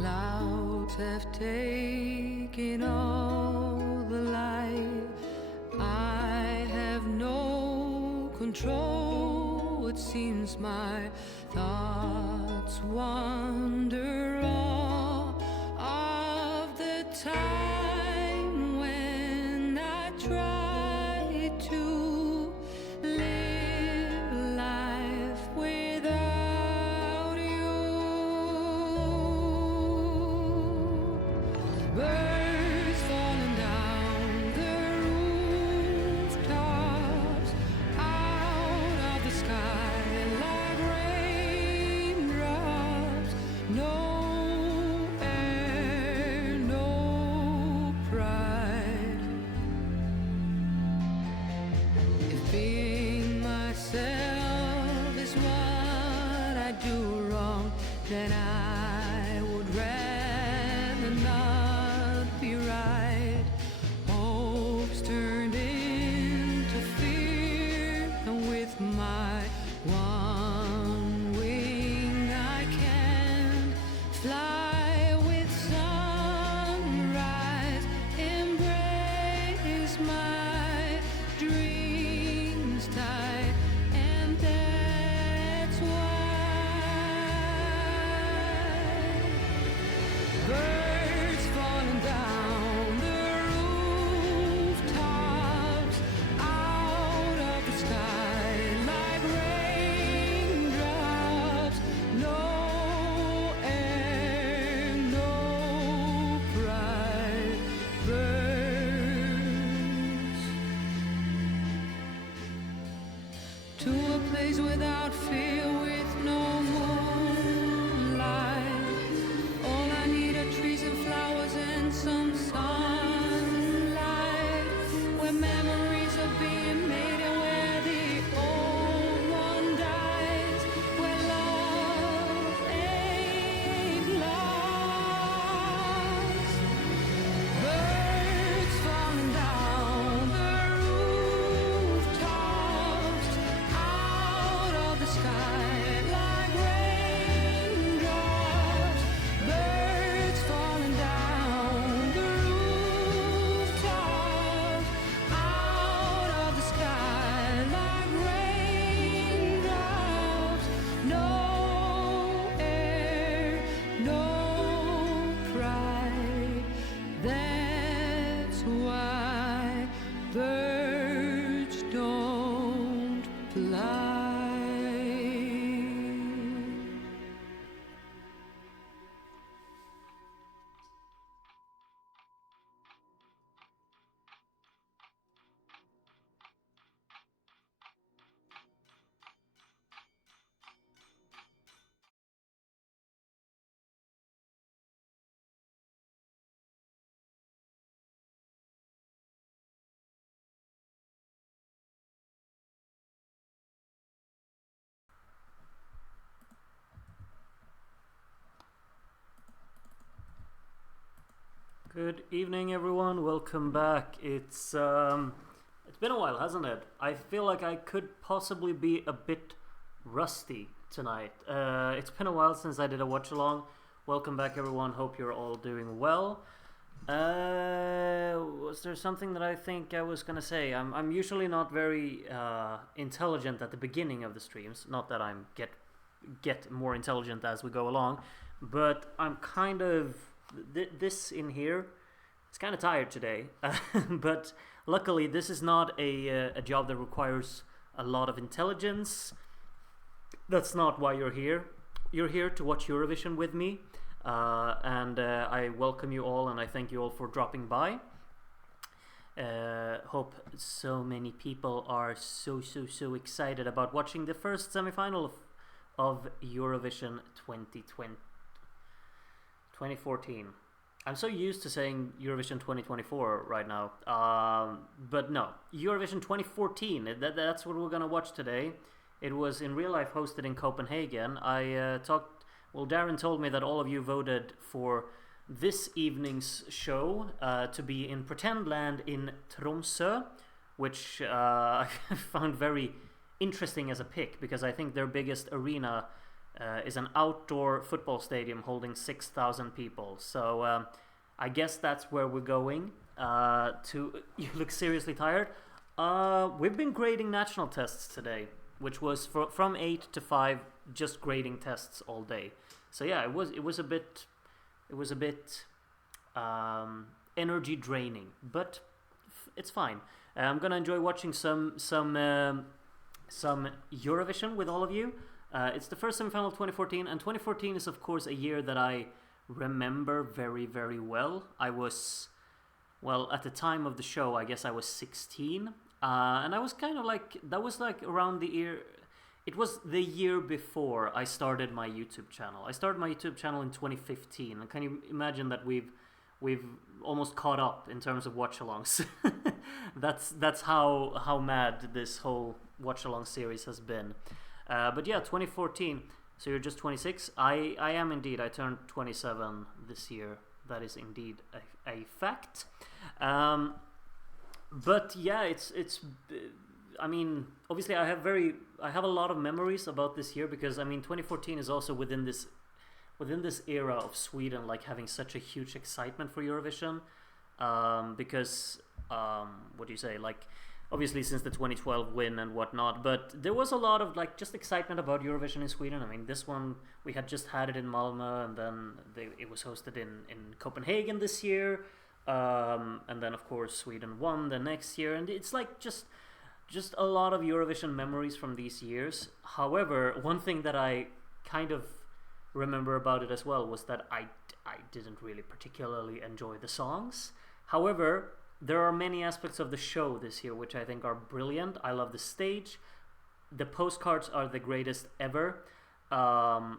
clouds have taken all the light. I have no control. It seems my thoughts wander all of the time when I try to live life without you. Birds falling down the rooftops, out of the sky like raindrops. No air, no pride. If being myself is what I do wrong, then I would rather not be right. Hopes turned into fear, and with my one wing I can fly with sunrise, embrace my dreams tight, and that's why birds falling down the rooftops, out of the sky like raindrops. No air, no pride. Birds to a place without fear, with no moonlight. All I need are trees and flowers and some sunlight, where memories are being made and where the old one dies, where love ain't lost. Birds falling down the rooftops, out of the sky like raindrops. Birds falling down the rooftops, out of the sky like raindrops. No air, no pride. That's why birds don't fly. Good evening, everyone. Welcome back. It's been a while, hasn't it? I feel like I could possibly be a bit rusty tonight. It's been a while since I did a watch-along. Welcome back, everyone. Hope you're all doing well. Was there something that I think I was gonna say? I'm usually not very intelligent at the beginning of the streams. Not that I'm get more intelligent as we go along, but I'm kind of this in here. It's kind of tired today, but luckily this is not a job that requires a lot of intelligence. That's not why you're here. You're here to watch Eurovision with me, and I welcome you all, and I thank you all for dropping by. Hope so many people are so excited about watching the first semi-final of Eurovision 2014. I'm so used to saying Eurovision 2024 right now, but no, Eurovision 2014. That's what we're gonna watch today. It was in real life hosted in Copenhagen. Darren told me that all of you voted for this evening's show to be in Pretend Land in Tromsø, which I found very interesting as a pick, because I think their biggest arena is an outdoor football stadium holding 6,000 people. So I guess that's where we're going. You look seriously tired. We've been grading national tests today, which was from 8 to 5, just grading tests all day. So yeah, it was a bit energy draining, but it's fine. I'm gonna enjoy watching some Eurovision with all of you. It's the first semifinal of 2014, and 2014 is of course a year that I remember very, very well. I was, well, at the time of the show, I guess I was 16, and I was kind of like, that was like around the year, it was the year before I started my YouTube channel. I started my YouTube channel in 2015, and can you imagine that we've almost caught up in terms of watchalongs? That's how mad this whole watchalong series has been. But yeah, 2014. So you're just 26. I am indeed. I turned 27 this year. That is indeed a fact. But yeah, it's. I mean, obviously, I have a lot of memories about this year because I mean, 2014 is also within this era of Sweden, like having such a huge excitement for Eurovision, because what do you say, like, obviously since the 2012 win and whatnot, but there was a lot of like just excitement about Eurovision in Sweden. I mean, this one, we had just had it in Malmö, and then it was hosted in Copenhagen this year, and then of course Sweden won the next year, and it's like just a lot of Eurovision memories from these years. However, one thing that I kind of remember about it as well was that I didn't really particularly enjoy the songs. However, there are many aspects of the show this year which I think are brilliant. I love the stage. The postcards are the greatest ever. Yeah,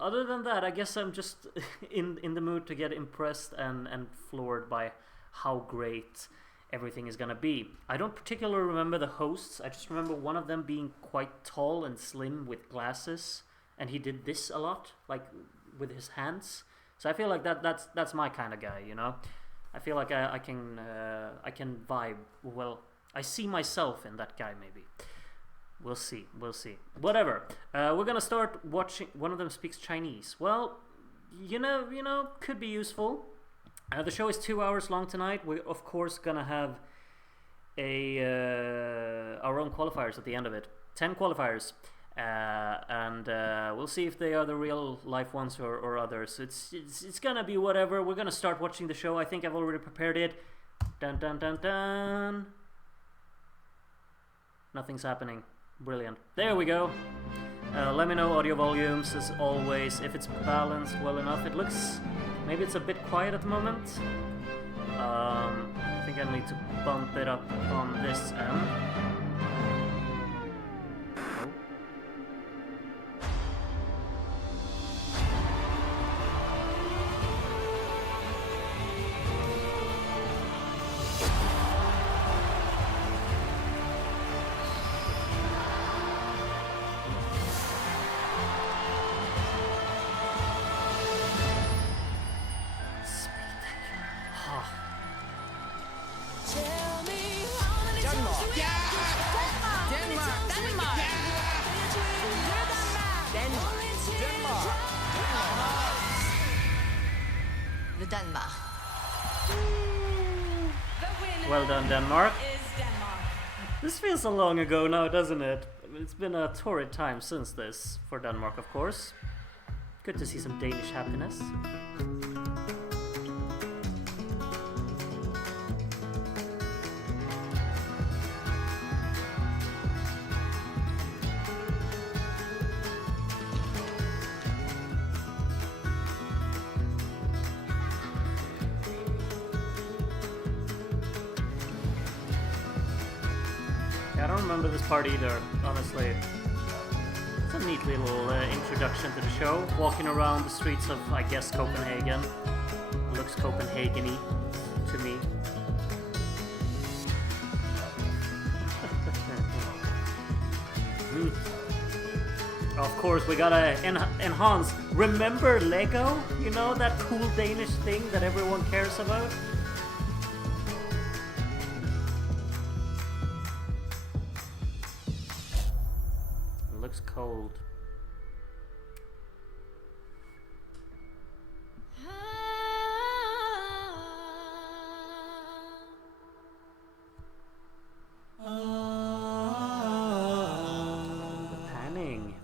other than that, I guess I'm just in the mood to get impressed and floored by how great everything is gonna be. I don't particularly remember the hosts. I just remember one of them being quite tall and slim with glasses, and he did this a lot, like with his hands. So I feel like that's my kind of guy, you know. I feel like I can vibe well. I see myself in that guy, maybe. We'll see. Whatever. We're gonna start watching. One of them speaks Chinese. Well, you know, could be useful. The show is 2 hours long tonight. We're of course gonna have our own qualifiers at the end of it. 10 qualifiers, and we'll see if they are the real life ones or others. It's gonna be whatever. We're gonna start watching the show. I think I've already prepared it. Dun dun dun dun. Nothing's happening. Brilliant. There we go. Let me know audio volumes as always. If it's balanced well enough. It looks. Maybe it's a bit quiet at the moment. I think I need to bump it up on this end. Well done, Denmark. This feels so long ago now, doesn't it? It's been a torrid time since this, for Denmark, of course. Good to see some Danish happiness. I don't remember this part either, honestly. It's a neat little introduction to the show. Walking around the streets of, I guess, Copenhagen. Looks Copenhagen-y to me. Of course, we gotta enhance. Remember Lego? You know, that cool Danish thing that everyone cares about? cold. Panning.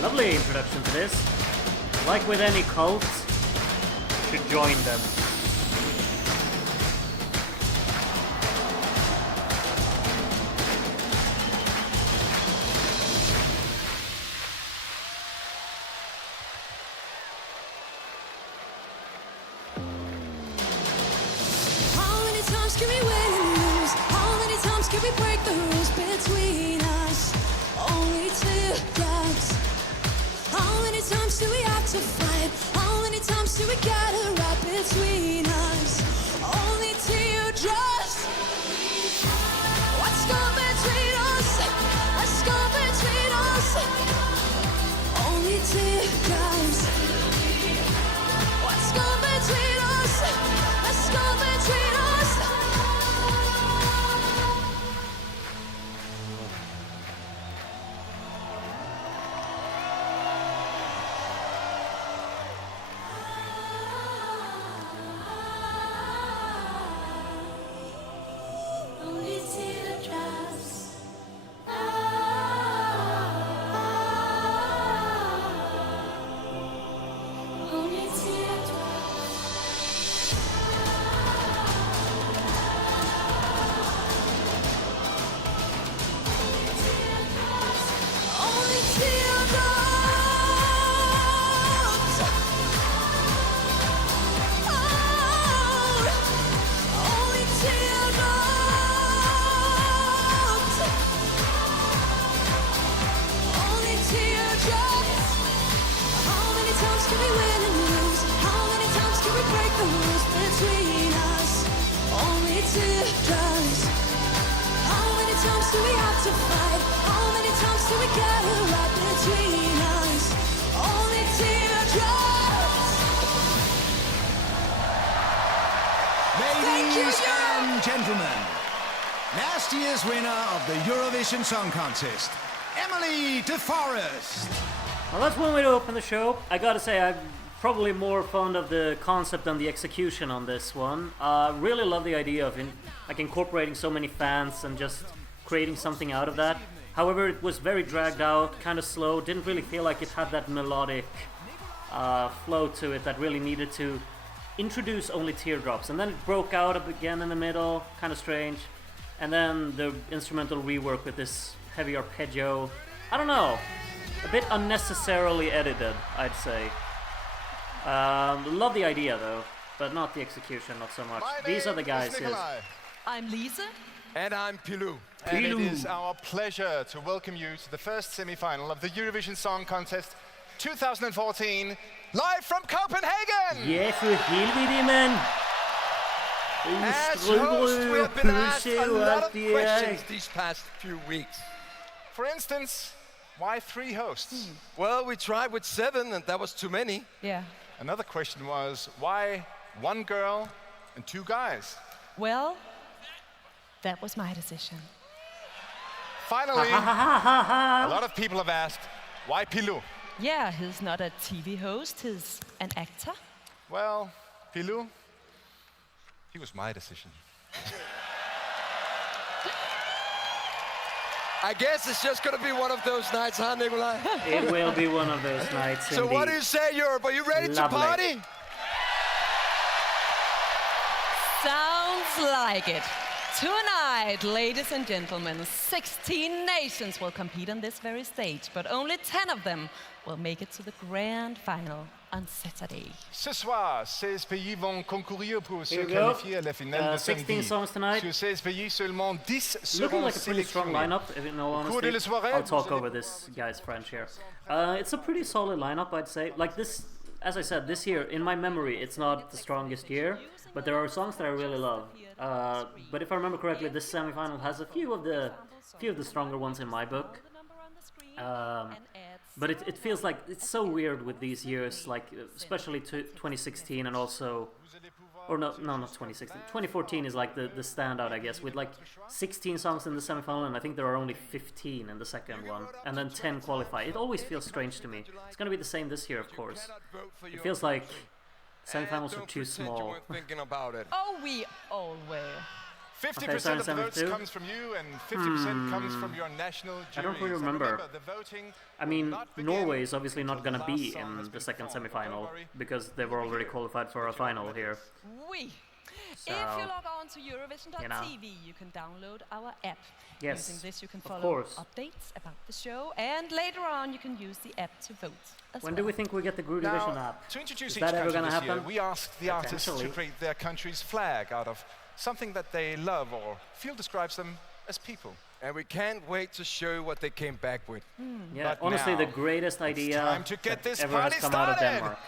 Lovely introduction to this. Like with any cult, should join them. How many times can we win and lose? How many times can we break the rules between us? Only teardrops. How many times do we have to fight? How many times do we gotta right between us? Only teardrops. What's gone between us? What's gone between us? Only teardrops. What's gone between us? What's gone between us? Only teardrops. Only teardrops. Only teardrops. Oh, only teardrops. Only teardrops. How many times can we win and lose? How many times can we break the rules between us? Only teardrops. How many times do we have to fight? How many times do we gotta right between us? Only teardrops. Thank you, Ladies Europe! and gentlemen, last year's winner of the Eurovision Song Contest, Emily de Forest. Well, that's one way to open the show. I gotta say, I'm probably more fond of the concept than the execution on this one. Really love the idea of incorporating so many fans and just creating something out of that. However, it was very dragged out, kind of slow. Didn't really feel like it had that melodic flow to it that really needed to introduce Only Teardrops. And then it broke out again in the middle, kind of strange. And then the instrumental rework with this heavy arpeggio. I don't know. A bit unnecessarily edited, I'd say. Love the idea though, but not the execution, not so much. These are the guys. Yes. I'm Lisa. And I'm Pilou. And it is our pleasure to welcome you to the first semi-final of the Eurovision Song Contest 2014, live from Copenhagen! Ja, for helvede, mand! As host, we have been asked a lot of questions these past few weeks. For instance, why 3 hosts? Well, we tried with 7 and that was too many. Yeah. Another question was, why 1 girl and 2 guys? Well, that was my decision. Finally, a lot of people have asked, why Pilou? Yeah, he's not a TV host, he's an actor. Well, Pilou, he was my decision. I guess it's just gonna be one of those nights, huh, Nikolai? It will be one of those nights. So what do you say, Europe? Are you ready to Lovely. party? Sounds like it. Tonight, ladies and gentlemen, 16 nations will compete on this very stage, but only 10 of them will make it to the grand final on Saturday. Ce soir, 16 pays vont concourir pour se Here we go. qualifier à la finale de 16 samedi. songs tonight. Sur 16 pays, seulement 10 Looking seront like a pretty strong sélectionnés. lineup, if in all cours de la honesty. soirée, I'll vous talk allez- over this guy's French here. It's a pretty solid lineup, I'd say. Like this, as I said, this year, in my memory, it's not the strongest year, but there are songs that I really love. But if I remember correctly, this semifinal has a few of the stronger ones in my book. But it feels like it's so weird with these years, like especially 2016 and also, or no, not 2016. 2014 is like the standout, I guess, with like 16 songs in the semifinal, and I think there are only 15 in the second one, and then 10 qualify. It always feels strange to me. It's gonna be the same this year, of course. It feels like semifinals are too small. Thinking about it. Oh, we all were. 50% of the votes 72. comes from you and 50% comes from your national juries. I don't really And remember. the voting I mean, will not begin Norway is obviously not until gonna the last be song has in the been second performed. semifinal Don't worry. because they were already qualified for a final here. We. So, If you log on to Eurovision.tv, you can download our app. Yes, Using this, you can of follow course. updates about the show, and later on, you can use the app to vote as When well. do we think we get the Eurovision Now, app? to introduce Is each that ever country gonna this year, happen? we asked the artists to Potentially. create their country's flag out of something that they love or feel describes them as people. And we can't wait to show what they came back with. Yeah, But honestly, now the greatest idea time to get that this ever has party come out of started. Denmark.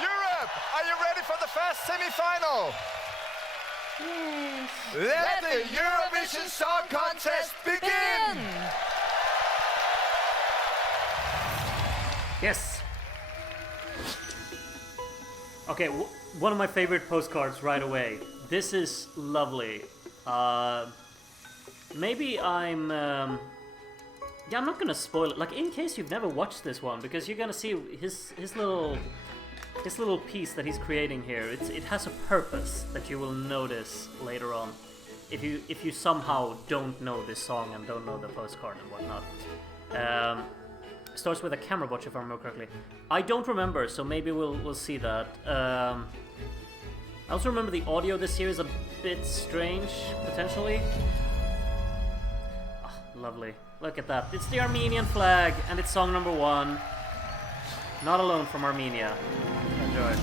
Europe, are you ready for the first semi-final? Let the Eurovision Song Contest begin! Yes. Okay, one of my favorite postcards right away. This is lovely. Maybe I'm. Yeah, I'm not gonna spoil it. Like, in case you've never watched this one, because you're gonna see his little piece that he's creating here. It has a purpose that you will notice later on, if you somehow don't know this song and don't know the postcard and whatnot. Starts with a camera watch, if I remember correctly. I don't remember, so maybe we'll see that. I also remember the audio this year is a bit strange, potentially. Ah, lovely. Look at that. It's the Armenian flag, and it's song number 1. Not Alone from Armenia. Enjoy.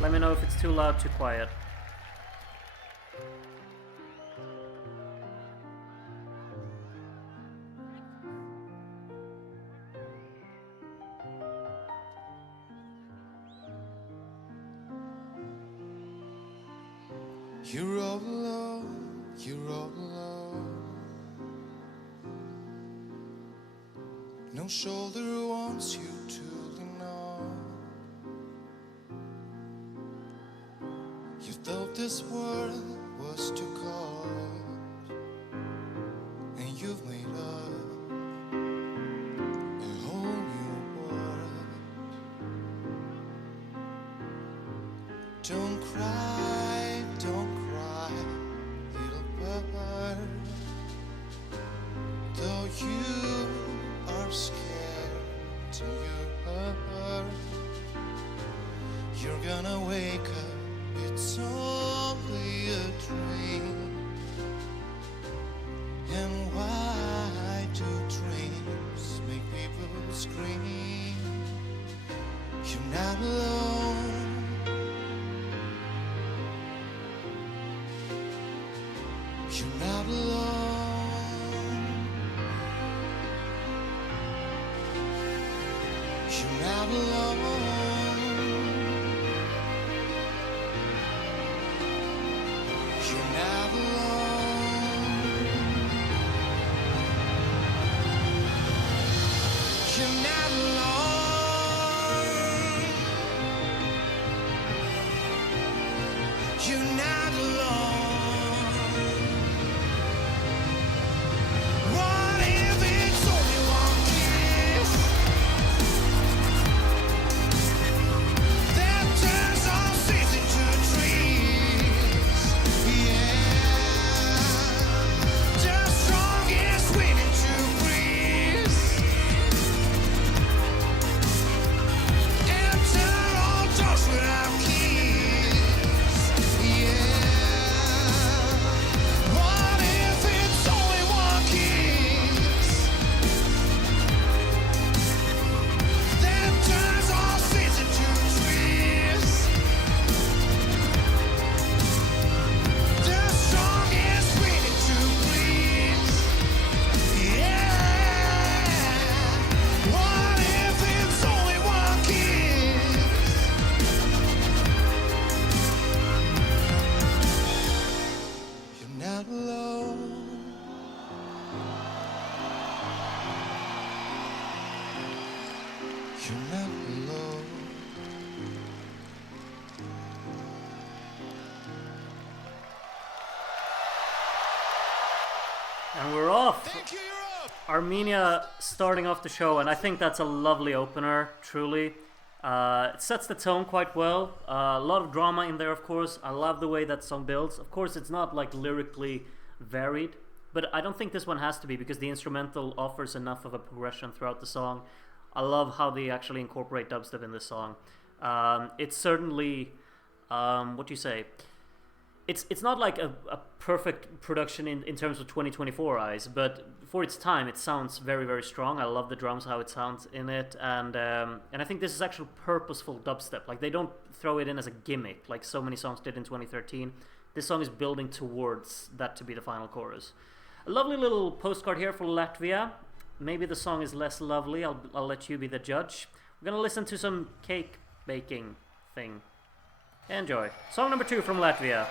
Let me know if it's too loud, too quiet. You're all alone, you're all alone. No shoulder wants you to lean on. You thought this world was too cold, and you've made up a whole new world. Don't cry, little bird. Though you are scared to your heart, you're gonna wake up. It's only a dream. And why do dreams make people scream? You're not alone. You're not alone. You're not alone. You're not alone. You're not alone. You're not alone. And we're off! Thank you, Europe! Armenia starting off the show, and I think that's a lovely opener, truly. It sets the tone quite well. A lot of drama in there, of course. I love the way that song builds. Of course, it's not like lyrically varied, but I don't think this one has to be because the instrumental offers enough of a progression throughout the song. I love how they actually incorporate dubstep in this song. It's certainly, what do you say? It's not like a perfect production in terms of 2024 eyes, but for its time, it sounds very, very strong. I love the drums, how it sounds in it, and I think this is actual purposeful dubstep. Like, they don't throw it in as a gimmick, like so many songs did in 2013. This song is building towards that to be the final chorus. A lovely little postcard here for Latvia. Maybe the song is less lovely. I'll let you be the judge. We're gonna listen to some cake baking thing. Enjoy. Song number 2 from Latvia.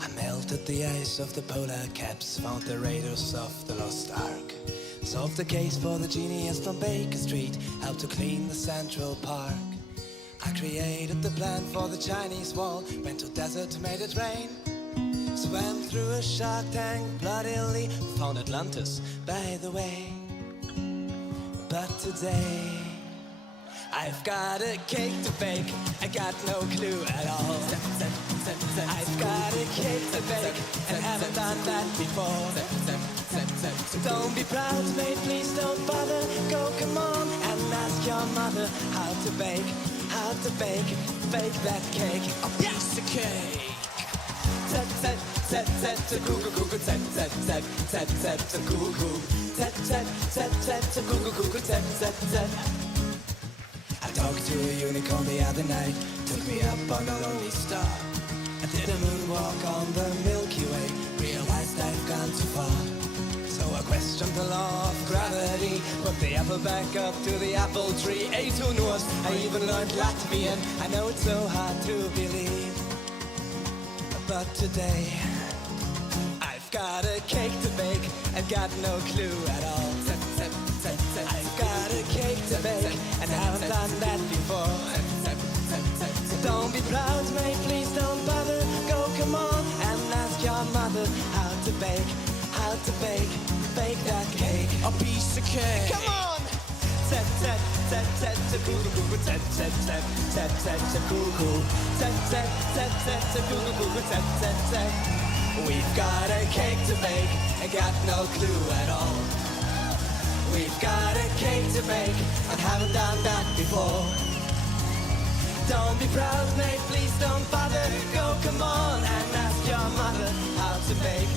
I melted the ice of the polar caps, found the raiders of the lost ark. Solved the case for the genius on Baker Street, helped to clean the Central Park. I created the plan for the Chinese wall, went to desert, made it rain. Swam through a shark tank bloodily, found Atlantis by the way. But today, I've got a cake to bake, I got no clue at all. I've got a cake to bake, and haven't done that before. Don't be proud, mate, please don't bother. Go, come on, and ask your mother how to bake that cake. A piece of cake. Set, set, set, set, to cuckoo, cuckoo, set, set, set, set, set, to cuckoo. Set, set, set, set, to cuckoo, cuckoo, set, set, set. I talked to a unicorn the other night, took me up on a lonely star. I did a moonwalk on the Milky Way, realized I've gone too far. So I questioned the law of gravity, put the apple back up to the apple tree. A to Norse, I even learned Latvian. I know it's so hard to believe, but today I've got a cake to bake and got no clue at all. I've got a cake to bake and haven't done that before. Don't be proud, mate, please don't bother. Go, come on, and ask your mother how to bake that cake. A piece of cake. Come on! Set, set, set, set, to cuckoo, cuckoo, set, set, set, set, set, to cuckoo. Set, set, set, set, to cuckoo, cuckoo, set, set, set. We've got a cake to bake and got no clue at all. We've got a cake to bake and haven't done that before. Don't be proud, mate, please don't bother. Go, come on, and ask your mother how to bake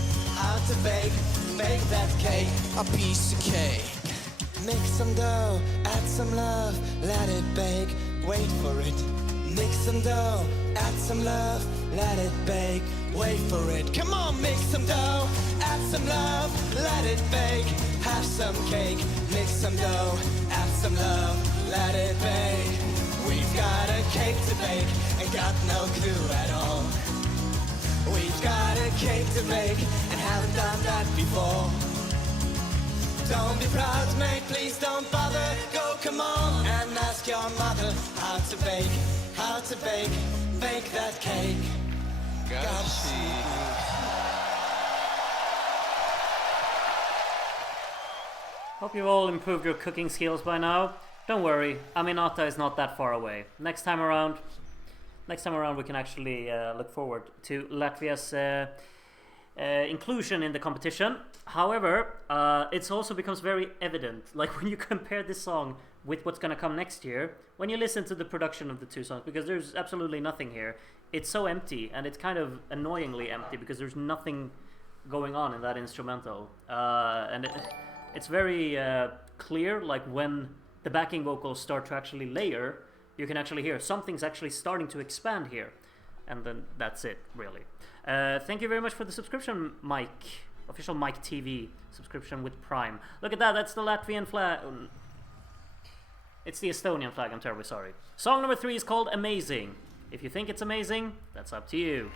that cake. A piece of cake. Mix some dough, add some love, let it bake, wait for it. Mix some dough, add some love, let it bake, wait for it. Come on, mix some dough, add some love, let it bake. Have some cake, mix some dough, add some love, let it bake. We've got a cake to bake and got no clue at all. We've got a cake to bake and haven't done that before. Don't be proud, mate, please don't bother. Go, come on, and ask your mother how to bake that cake. Hope you've all improved your cooking skills by now. Don't worry, Aminata is not that far away. Next time around we can actually look forward to Latvia's inclusion in the competition. However, it also becomes very evident, like when you compare this song with what's going to come next year, when you listen to the production of the two songs, because there's absolutely nothing here. It's so empty, and it's kind of annoyingly empty because there's nothing going on in that instrumental. And it's very clear, like when the backing vocals start to actually layer, you can actually hear something's actually starting to expand here. And then that's it, really. Thank you very much for the subscription, Mike. Official Mike TV subscription with Prime. Look at that, that's the Latvian flag. It's the Estonian flag, I'm terribly sorry. Song number 3 is called Amazing. If you think it's amazing, that's up to you.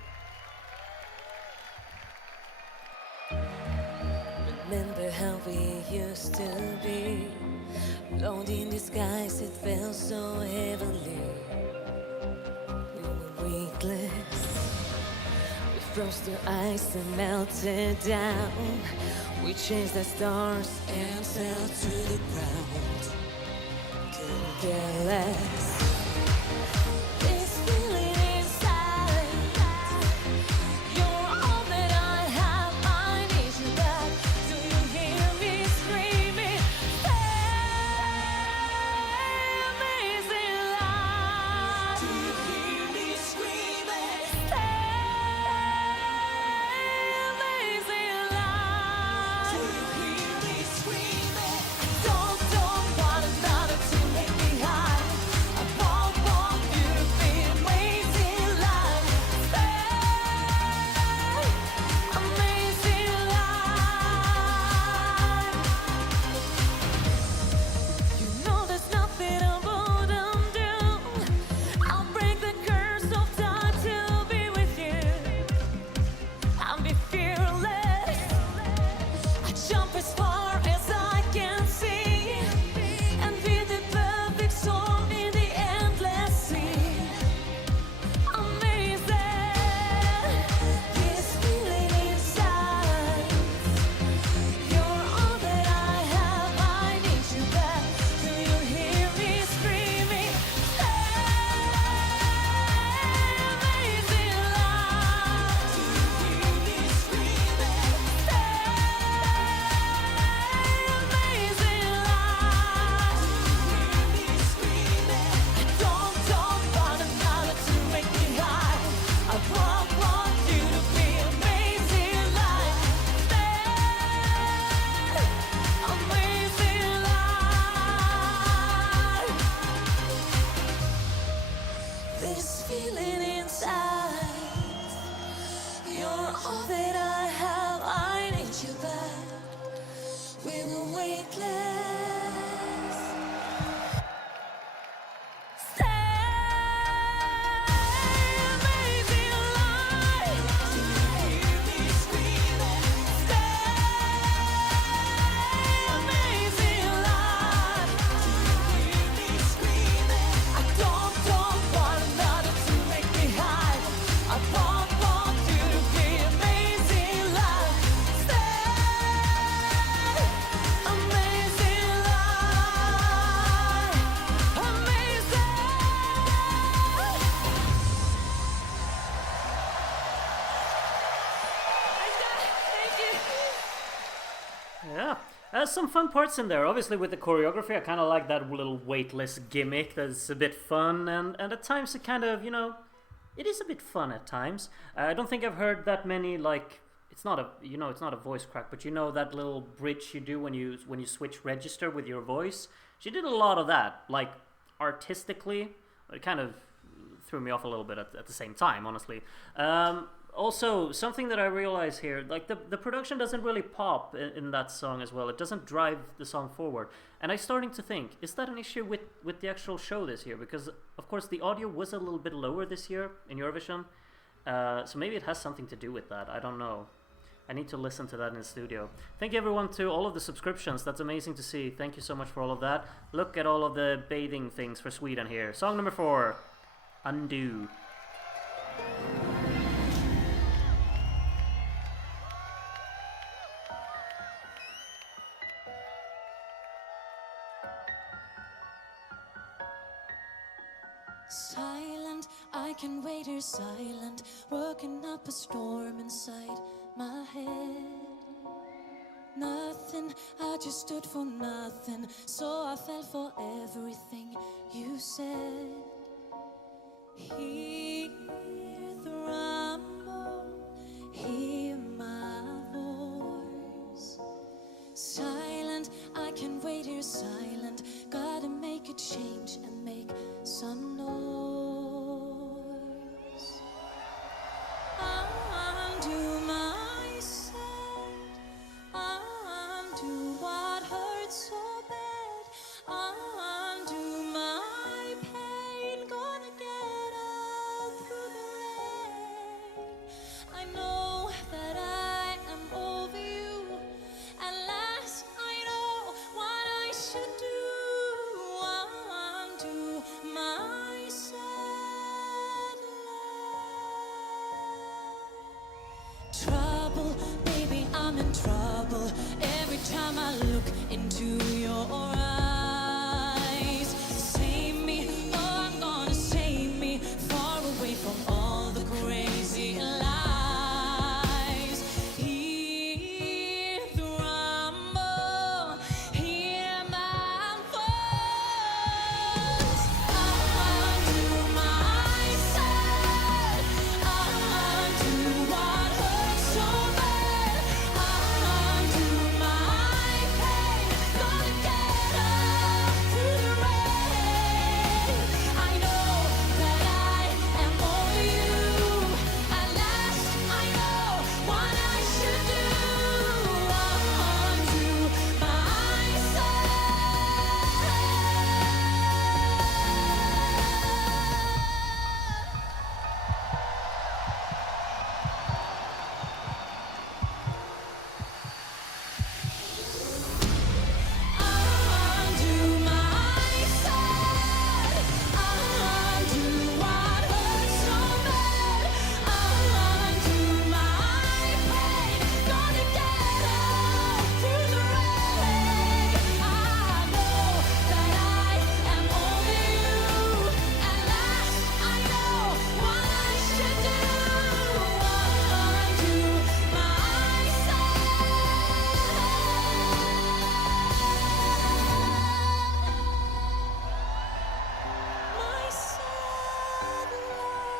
Remember how we used to be. Alone in disguise, it felt so heavenly. We were weightless. We froze to ice and melted down. We chased the stars and fell to the ground. Couldn't care less. This feeling inside, you're all that I have. I need you back. Do you hear me screaming? Amazing life. Do you hear me screaming? Amazing life. Do you hear me screaming? Don't want another to make me high. I want you to be amazing life. Amazing life. You know there's nothing I wouldn't do. I'll break the curse of time to be with you. I'll be fearless. I jump as far as I can see, and be the perfect storm in the endless sea. Amazing, this feeling inside. You're all that I have. I need you back. Do you hear me screaming? Amazing life. Do you hear me screaming? Amazing life. Do you hear me screaming? Don't want another to make me high. I want you to be amazing life. Amazing life. This feeling inside. You're all that I have. I need you back. We were weightless. Stay, amazing life. Do you hear me screaming? Stay, amazing life. Do you hear me screaming? I don't want another to make me high. I want you to be amazing life. Stay, amazing life. Amazing. Thank you. Yeah, some fun parts in there. Obviously, with the choreography, I kind of like that little weightless gimmick. That's a bit fun, and at times it kind of, it is a bit fun at times. I don't think I've heard that many like. It's not a, it's not a voice crack, but that little bridge you do when you switch register with your voice. She did a lot of that, like artistically. It kind of threw me off a little bit at the same time, honestly. Also, something that I realize here, like the production doesn't really pop in that song as well. It doesn't drive the song forward. And I'm starting to think, is that an issue with the actual show this year? Because, of course, the audio was a little bit lower this year in Eurovision. So maybe it has something to do with that. I don't know. I need to listen to that in the studio. Thank you, everyone, to all of the subscriptions. That's amazing to see. Thank you so much for all of that. Look at all of the bathing things for Sweden here. Song number 4, Undo. Silent, I can wait here silent, working up a storm inside my head. Nothing, I just stood for nothing, so I fell for everything you said. Hear the rumble, hear my voice. Silent, I can wait here silent, gotta make a change and make some noise. Undo myself, undo what hurts so bad, undo my pain, gonna get look into your eyes. Save me, oh, I'm gonna save me, far away from all the crazy lies. Hear the rumble, hear my voice. Undo my side, undo what hurts so bad, undo my pain. Gonna get up through the rain. I know that I am over you. At last, I know what I should do. Undo my Undo my side, undo what hurts so bad, undo my pain. Gonna get up through the rain. I know that I am over you. At last, I know what I should do. Undo my my sad love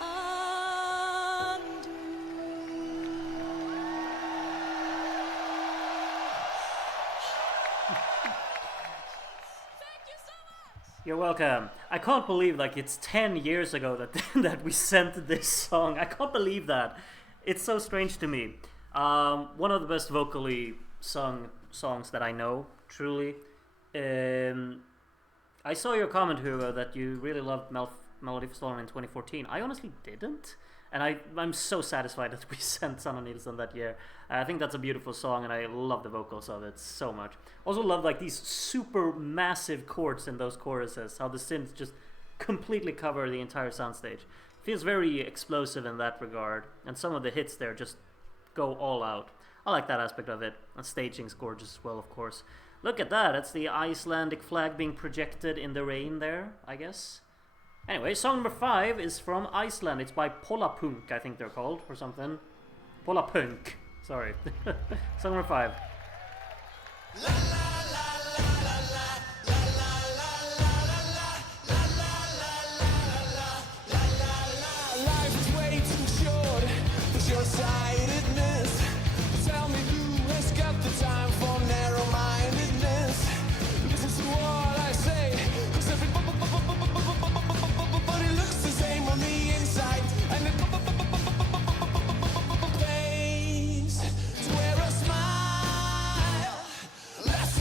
undo. Thank you so much. You're welcome. I can't believe like it's 10 years ago that that we sent this song. I can't believe that. It's so strange to me. One of the best vocally sung songs that I know, truly. I saw your comment, Hugo, that you really loved Melodifestivalen in 2014. I honestly didn't. And I'm so satisfied that we sent Sanna Nilsson that year. I think that's a beautiful song, and I love the vocals of it so much. Also love like these super massive chords in those choruses. How the synths just completely cover the entire soundstage. Feels very explosive in that regard, and some of the hits there just go all out. I like that aspect of it. And staging's gorgeous as well, of course. Look at that. That's the Icelandic flag being projected in the rain there, I guess. Anyway, song number 5 is from Iceland. It's by Polapunk, I think they're called, or something. Polapunk. Sorry. Song number 5. Life is way too short for short-sightedness. Tell me who has got the time for narrow-mindedness. Listen to what I say, 'cause everybody looks the same on the inside, and it pays to wear a smile. Less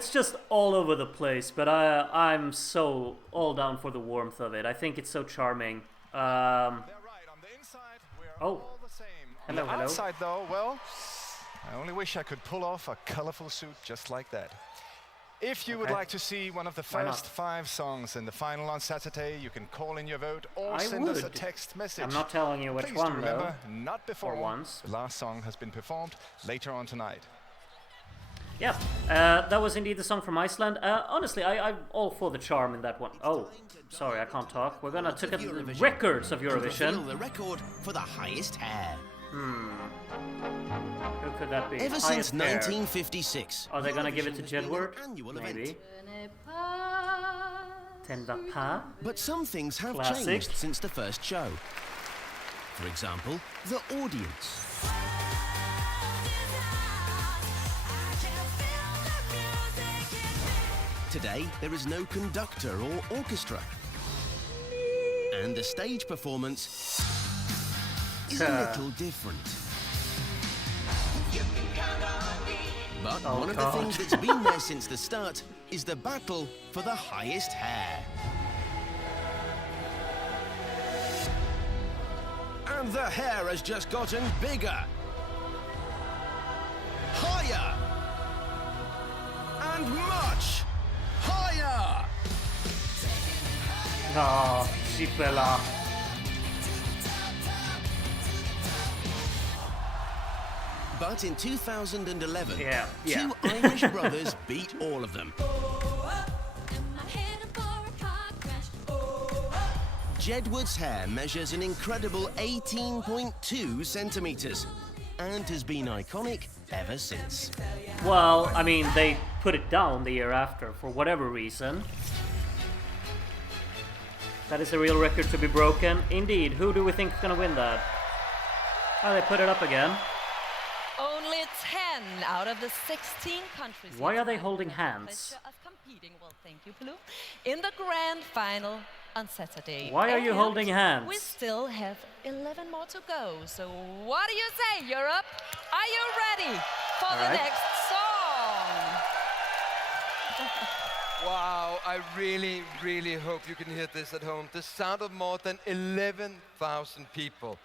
it's just all over the place, but I'm so all down for the warmth of it. I think it's so charming. They're right. On the inside, we're Oh. all the same. On Hello, the hello. outside, though, well, I only wish I could pull off a colorful suit just like that. If you would Okay. like to see one of the Why not? first 5 songs in the final on Saturday, you can call in your vote or I send us a would. text message. I'm not telling you which Please do one, though. remember, not before once. the last song has been performed later on tonight. Yeah, that was indeed the song from Iceland. Honestly, I'm all for the charm in that one. Oh, sorry, I can't talk. We're gonna take the records of Eurovision. The record for the highest hair. Who could that be? Ever Highest since hair. 1956. Are they gonna give it to Eurovision has been Jedward? an annual Maybe. event. Ten va pas? But some things have Classic. changed since the first show. For example, the audience. Today, there is no conductor or orchestra. And the stage performance is a little different. But Oh, one of God. the things that's been there since the start is the battle for the highest hair. And the hair has just gotten bigger. Higher. And much higher. Oh, Sipela. But in 2011, Yeah. two Irish brothers beat all of them. Am I headed for a car crash? Jedward's hair measures an incredible 18.2 centimeters and has been iconic ever since. Well, I mean, they put it down the year after for whatever reason. That is a real record to be broken. Indeed, who do we think is gonna win that? Oh, they put it up again. Only 10 out of the 16 countries. Why are they inside holding the hands? pleasure of competing, well, thank you, Palou, in the grand final on Saturday. Why are you And holding hands? We still have 11 more to go. So what do you say, Europe? Are you ready for the right. next song? Wow, I really, really hope you can hear this at home. The sound of more than 11,000 people.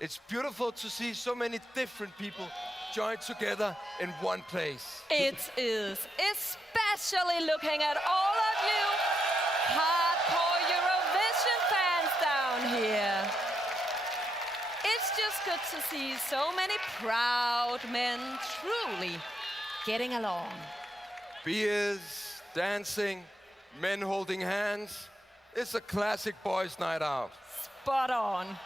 It's beautiful to see so many different people join together in one place. It is, especially looking at all of you hardcore Eurovision fans down here. It's just good to see so many proud men truly getting along. Beers, dancing, men holding hands. It's a classic boys' night out. Spot on.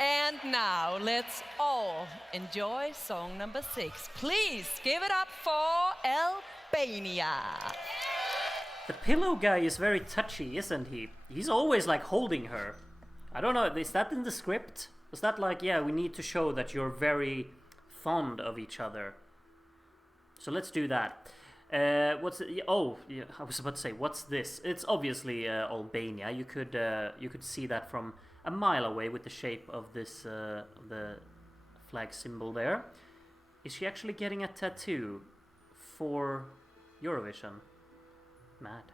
And now let's all enjoy song number 6. Please give it up for Albania. The pillow guy is very touchy, isn't he? He's always like holding her. I don't know, is that in the script? Was that like, yeah, we need to show that you're very fond of each other. So let's do that. What's it? Oh, yeah, I was about to say, what's this? It's obviously Albania. You could see that from a mile away with the shape of this the flag symbol there. Is she actually getting a tattoo for Eurovision? Mad.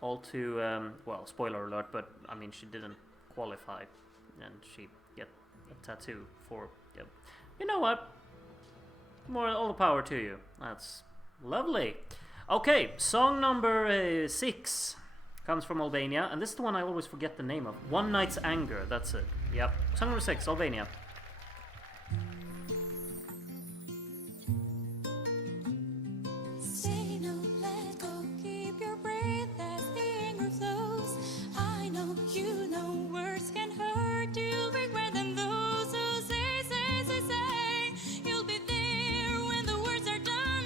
All too well, spoiler alert, but I mean she didn't qualify, and she get a tattoo for. Yep. You know what? More all the power to you. That's lovely. Okay, song number 6 comes from Albania, and this is the one I always forget the name of. One Night's Anger. That's it. Yep. Song number 6, Albania. Say no, let go, keep your breath as the anger flows. I know, you know, words can hurt, you'll regret them. Those who say, you'll be there when the words are done.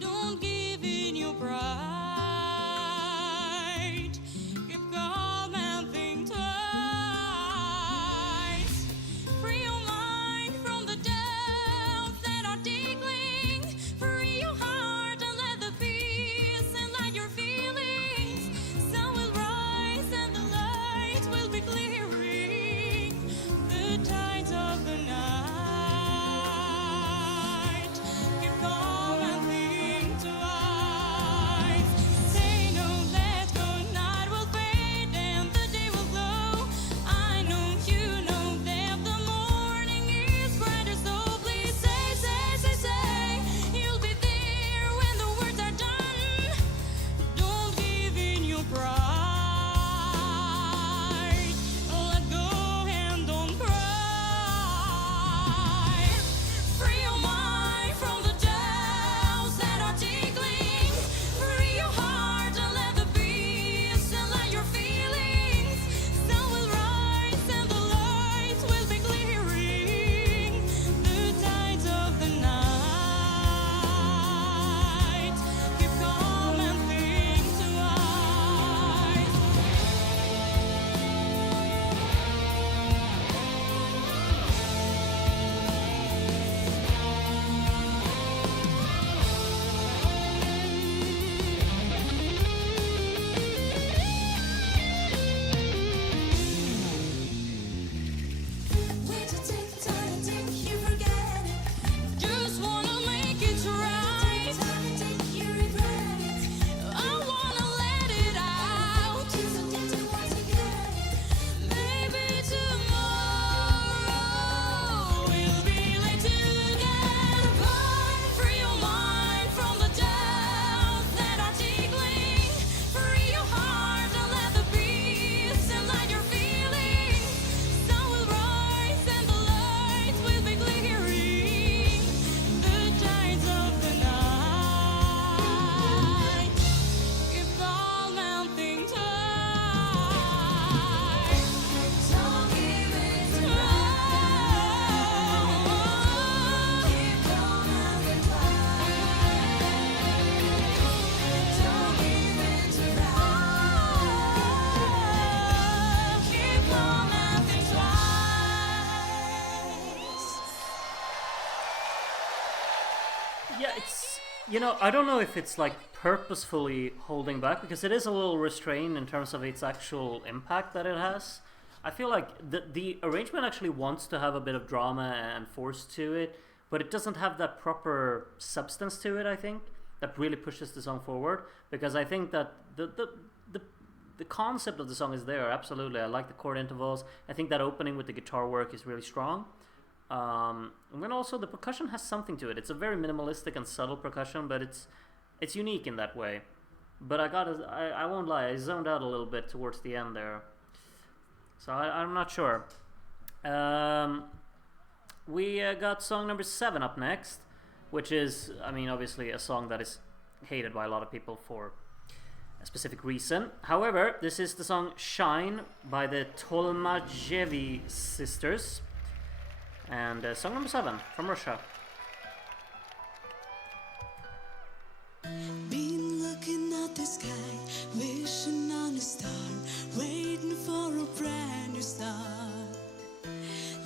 Don't give in your pride. Keep calm and think twice. You know, I don't know if it's like purposefully holding back, because it is a little restrained in terms of its actual impact that it has. I feel like the arrangement actually wants to have a bit of drama and force to it, but it doesn't have that proper substance to it, I think, that really pushes the song forward. Because I think that the concept of the song is there, absolutely. I like the chord intervals. I think that opening with the guitar work is really strong. And then also the percussion has something to it. It's a very minimalistic and subtle percussion, but it's unique in that way. But I won't lie, I zoned out a little bit towards the end there. So I'm not sure. We got song number 7 up next, which is, I mean, obviously a song that is hated by a lot of people for a specific reason. However, this is the song Shine by the Tolmajevi sisters. And song number 7 from Russia. Been looking at the sky, wishing on a star, waiting for a brand new start.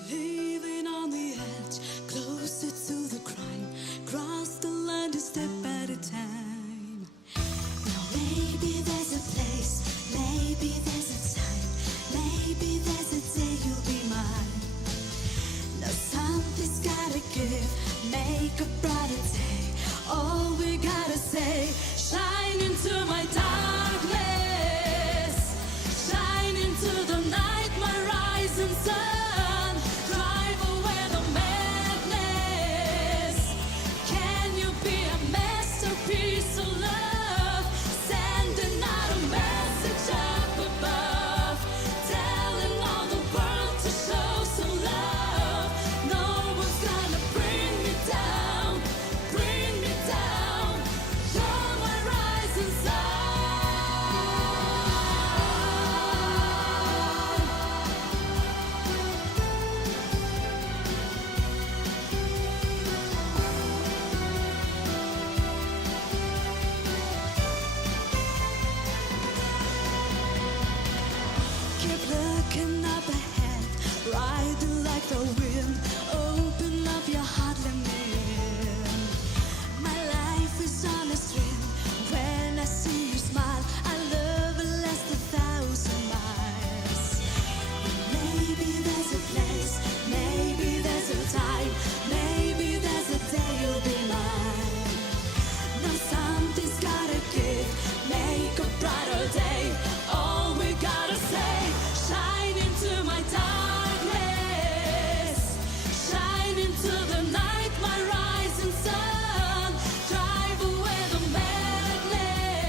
Living on the edge, closer to the crime, cross the line a step at a time. Now maybe there's a place, maybe there's a time, maybe there's a day you'll be mine. Now something's gotta give, make a brighter day. All we gotta say, shine into my darkness, shine into the night, my rising sun, drive away the madness. Can you be a masterpiece of love, sending out a message up above, telling all the world to show some love. No one's gonna bring me down, bring me down. You're my rising sun. Keep looking up ahead, riding like the wind. Open up your heart, let me in. My life is on a string. When I see you smile, I love it less than 1,000 miles. Maybe there's a place, maybe there's a time, maybe there's a day you'll be mine. Now something's gotta give, make a brighter day. All we gotta say, shine into my darkness, shine into the night, my rising sun, drive away the madness.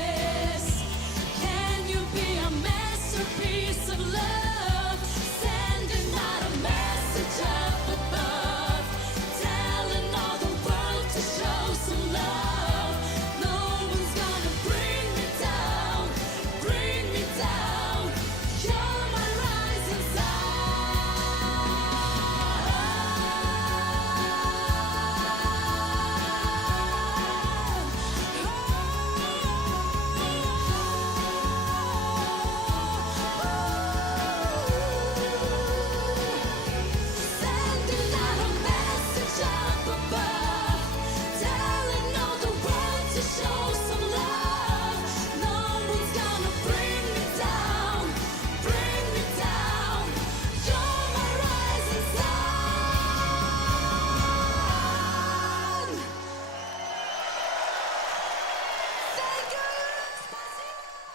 Can you be a masterpiece of love, sending out a message up above, telling all the world to show some love. No one's gonna bring me down, bring me down. You're my rising sending out a message up above, telling all the world to show some love. No one's gonna bring me down, bring me down. You're my rising sun. Thank you.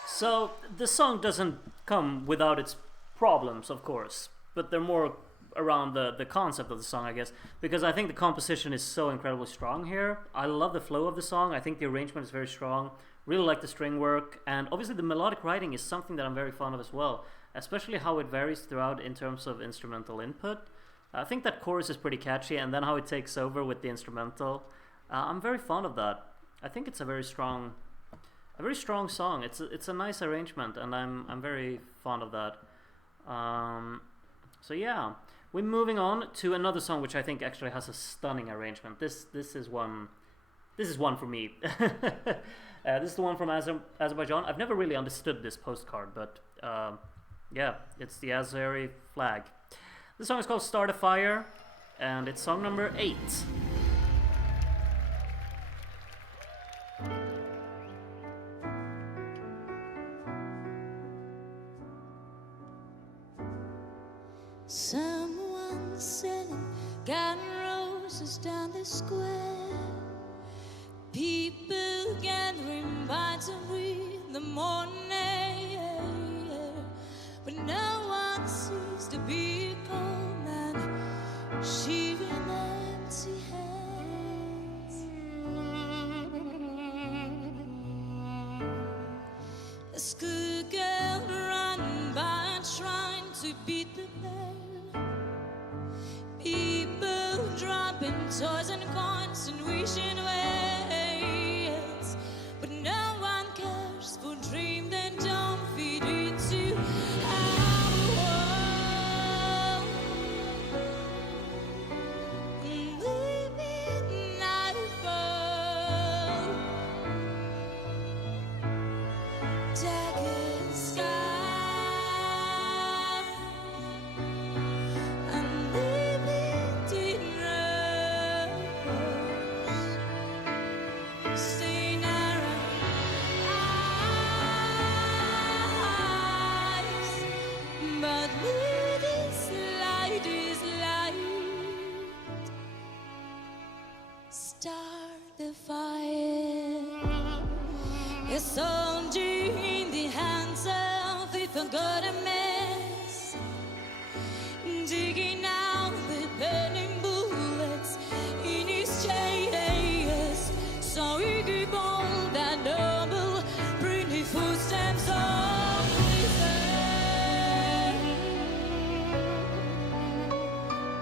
So the song doesn't come without its problems, of course, but they're more around the concept of the song, I guess, because I think the composition is so incredibly strong here. I love the flow of the song. I think the arrangement is very strong. Really like the string work, and obviously the melodic writing is something that I'm very fond of as well, especially how it varies throughout in terms of instrumental input. I think that chorus is pretty catchy, and then how it takes over with the instrumental. I'm very fond of that. I think it's a very strong song. It's a nice arrangement, and I'm very fond of that. So yeah, we're moving on to another song which I think actually has a stunning arrangement. This is one for me. This is the one from Azerbaijan. I've never really understood this postcard, but yeah, it's the Azeri flag. This song is called Start a Fire, and it's song number 8. Someone selling garden roses down the square. People gathering by to breathe the morning air. But no one sees the big old man shearing empty hands. A schoolgirl run by trying to beat the bell. People dropping toys and coins and wishing wells. But no one cares for dream that don't feed into our world. And the midnight fall, jagged sky, and the beating rose, stain our eyes. But with this light, start the fire. A soldier in the hands of the forgotten mess, digging out the burning bullets in his chest. So he keep all that noble, pretty footsteps of his earth.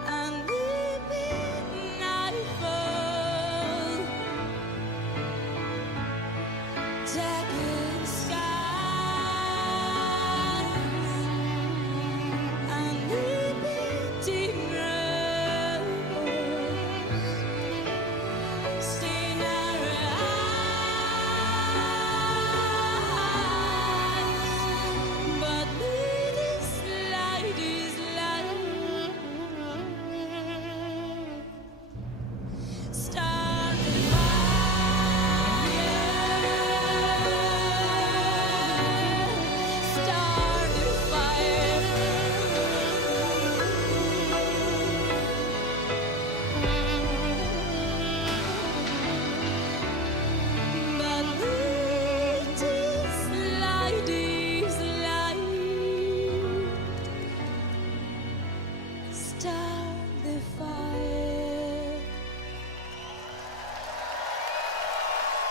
And the midnight fall, jagged skies, and the beating rose, stain our eyes. But with this light, start the fire, start the fire. But with this light, start the fire.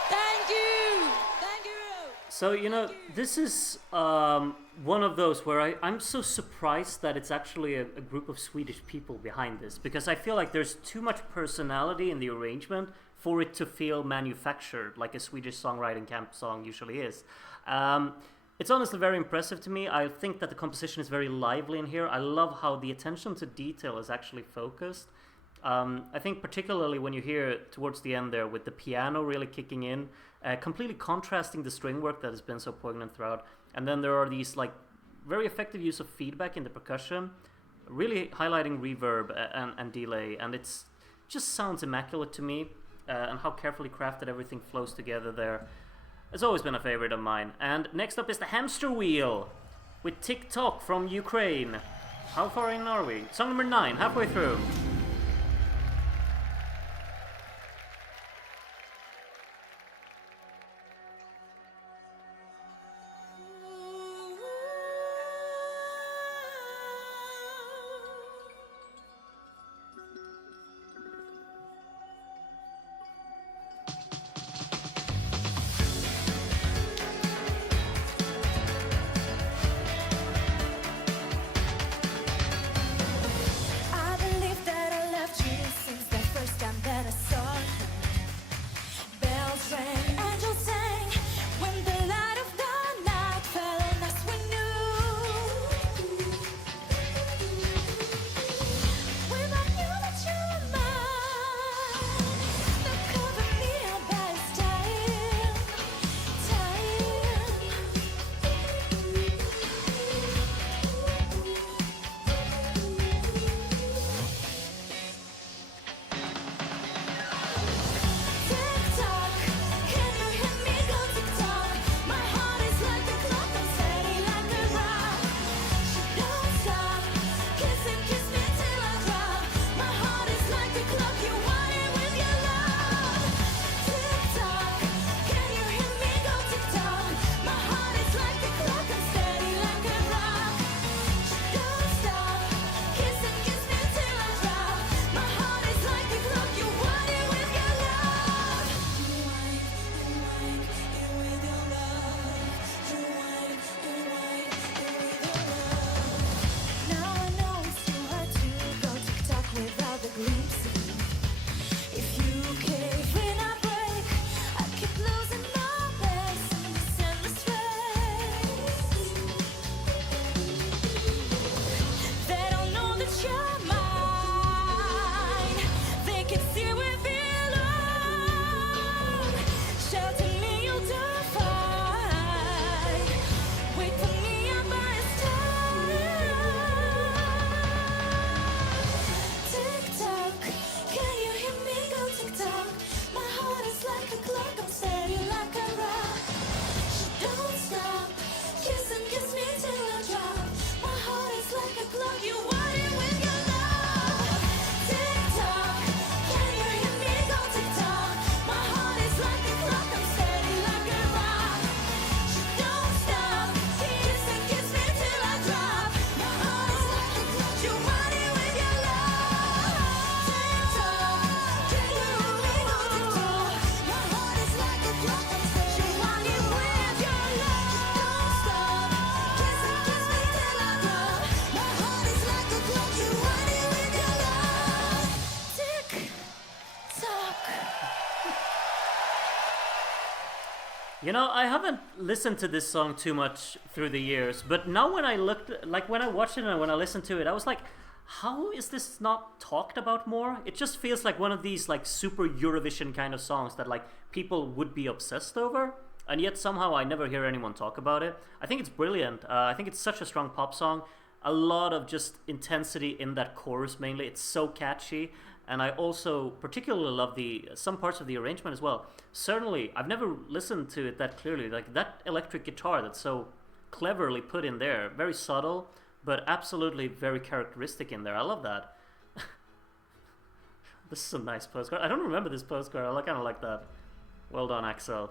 Thank you. Thank you. So, you know, this is one of those where I'm so surprised that it's actually a group of Swedish people behind this, because I feel like there's too much personality in the arrangement for it to feel manufactured like a Swedish songwriting camp song usually is. It's honestly very impressive to me. I think that the composition is very lively in here. I love how the attention to detail is actually focused. I think particularly when you hear towards the end there with the piano really kicking in, completely contrasting the string work that has been so poignant throughout. And then there are these like very effective use of feedback in the percussion, really highlighting reverb and delay. And it's just sounds immaculate to me, and how carefully crafted everything flows together there. It's always been a favorite of mine. And next up is the Hamster Wheel with TikTok from Ukraine. How far in are we? Song number 9, halfway through. I believe that You know, I haven't listened to this song too much through the years, but now when I looked, like when I watched it and when I listened to it, I was like, how is this not talked about more? It just feels like one of these like super Eurovision kind of songs that like people would be obsessed over, and yet somehow I never hear anyone talk about it. I think it's brilliant. I think it's such a strong pop song. A lot of just intensity in that chorus mainly. It's so catchy. And I also particularly love some parts of the arrangement as well. Certainly, I've never listened to it that clearly. Like that electric guitar that's so cleverly put in there. Very subtle, but absolutely very characteristic in there. I love that. This is a nice postcard. I don't remember this postcard. I kind of like that. Well done, Axel.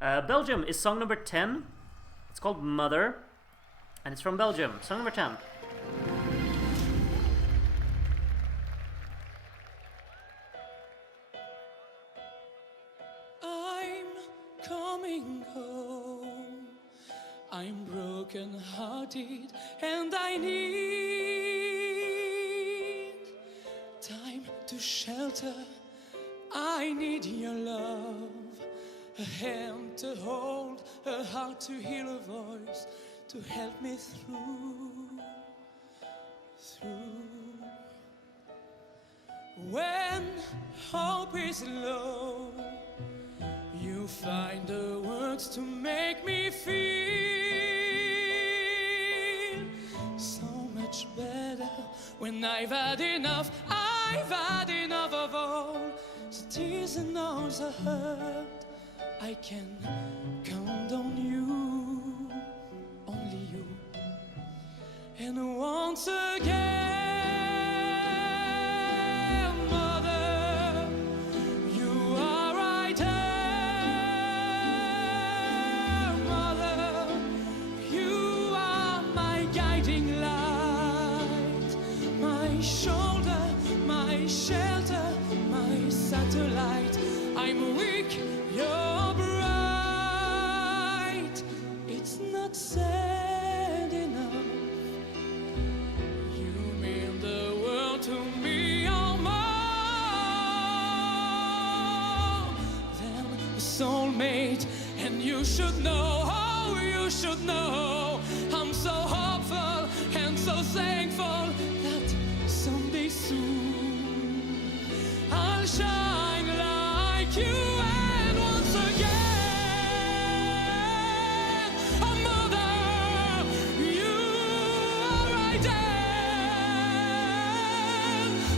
Belgium is song number 10. It's called Mother. And it's from Belgium. Song number 10. Coming home, I'm broken hearted and I need time to shelter. I need your love, a hand to hold, a heart to hear, a voice to help me through. When hope is low, you find the words to make me feel so much better. When I've had enough of all the tears and all the hurt. I can count on you, only you. And once again, Mother, you are right there. Mother, you are my guiding light, my shoulder, my shelter, my satellite. I'm weak, you're bright. It's not sad enough. You mean the world to me, oh, more than a soulmate. And you should know, oh, you should know, I'm so hopeful and so thankful that someday soon I'll shine like you. And once again, oh, Mother, you are right there.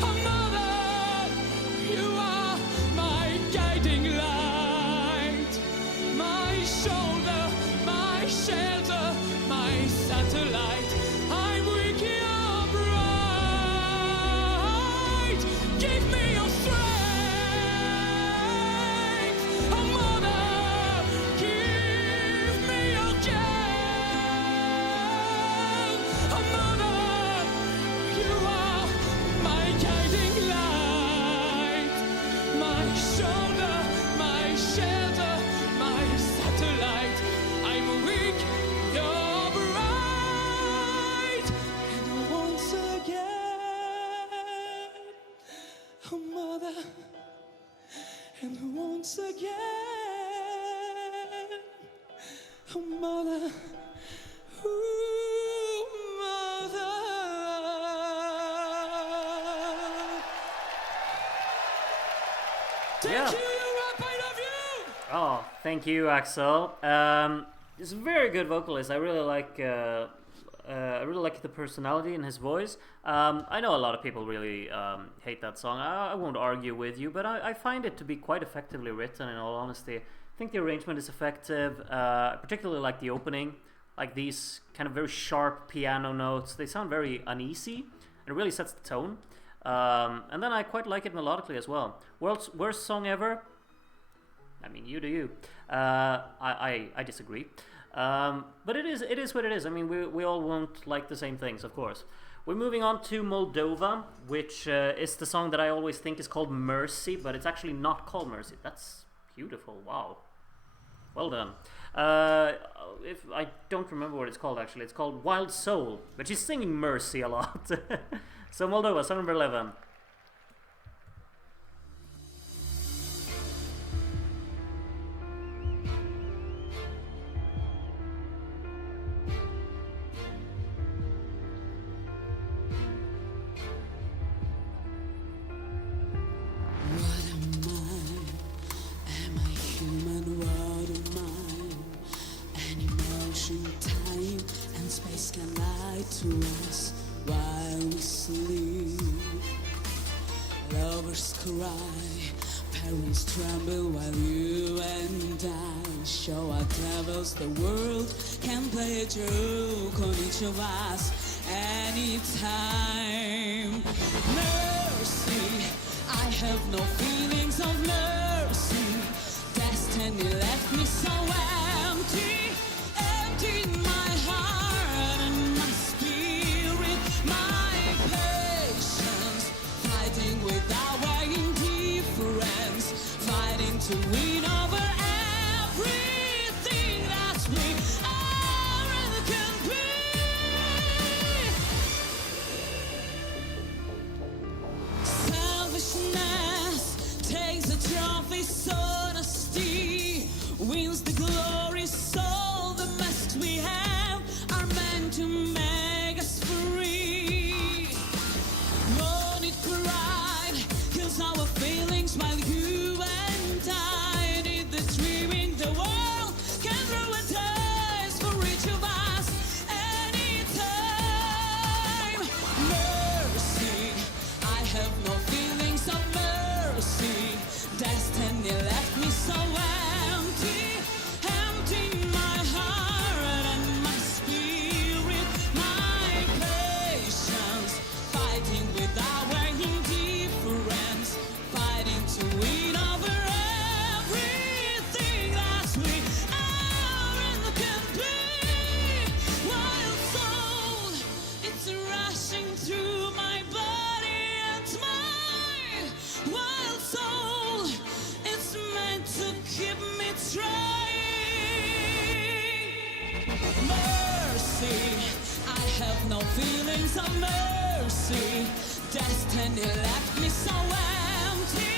Oh, Mother, you are my guiding light, my shoulder, my shelter, my satellite. I'm weak, you're bright. Give me your strength, oh, Mother. Give me your care, oh, Mother. You are my guiding light, my shoulder, my shelter, my satellite. I'm weak, you're bright. And once again, oh, Mother. And once again, oh, Mother. Ooh, Mother. Thank Yeah. you, Europe, I love you! Oh, thank you, Axel. He's a very good vocalist. I really like the personality in his voice. I know a lot of people really hate that song. I won't argue with you, but I find it to be quite effectively written, in all honesty. I think the arrangement is effective. I particularly like the opening. Like these kind of very sharp piano notes. They sound very uneasy, and it really sets the tone. And then I quite like it melodically as well. Worst song ever? I mean, you do you. I disagree. But it is what it is. I mean, we all won't like the same things, of course. We're moving on to Moldova, which is the song that I always think is called Mercy, but it's actually not called Mercy. That's beautiful. Wow. Well done. If I don't remember what it's called, actually. It's called Wild Soul, but she's singing Mercy a lot. So Moldova, song number 11. Lovers cry, parents tremble while you and I show our devils the world can play a joke on each of us anytime. Mercy, I have no feelings of mercy. Destiny left me so empty, empty in my heart and my spirit, my patience, fighting with our indifference, fighting to win over everything that we are and can be. Selfishness takes the trophy's honesty, wins the glory, so the best we have are meant to make us free. No need pride, kills our feelings while you and I did the dreaming. The world can throw a dice for each of us anytime. Mercy, I have no feelings of mercy. Destiny left me so empty, empty in my heart and my spirit, my patience, fighting with our indifference, fighting to win over everything that we are and can be. Wild soul, it's rushing through my body and mind. Wild soul, it's meant to keep me trying. Mercy, I have no feelings of mercy. Destiny left me so empty,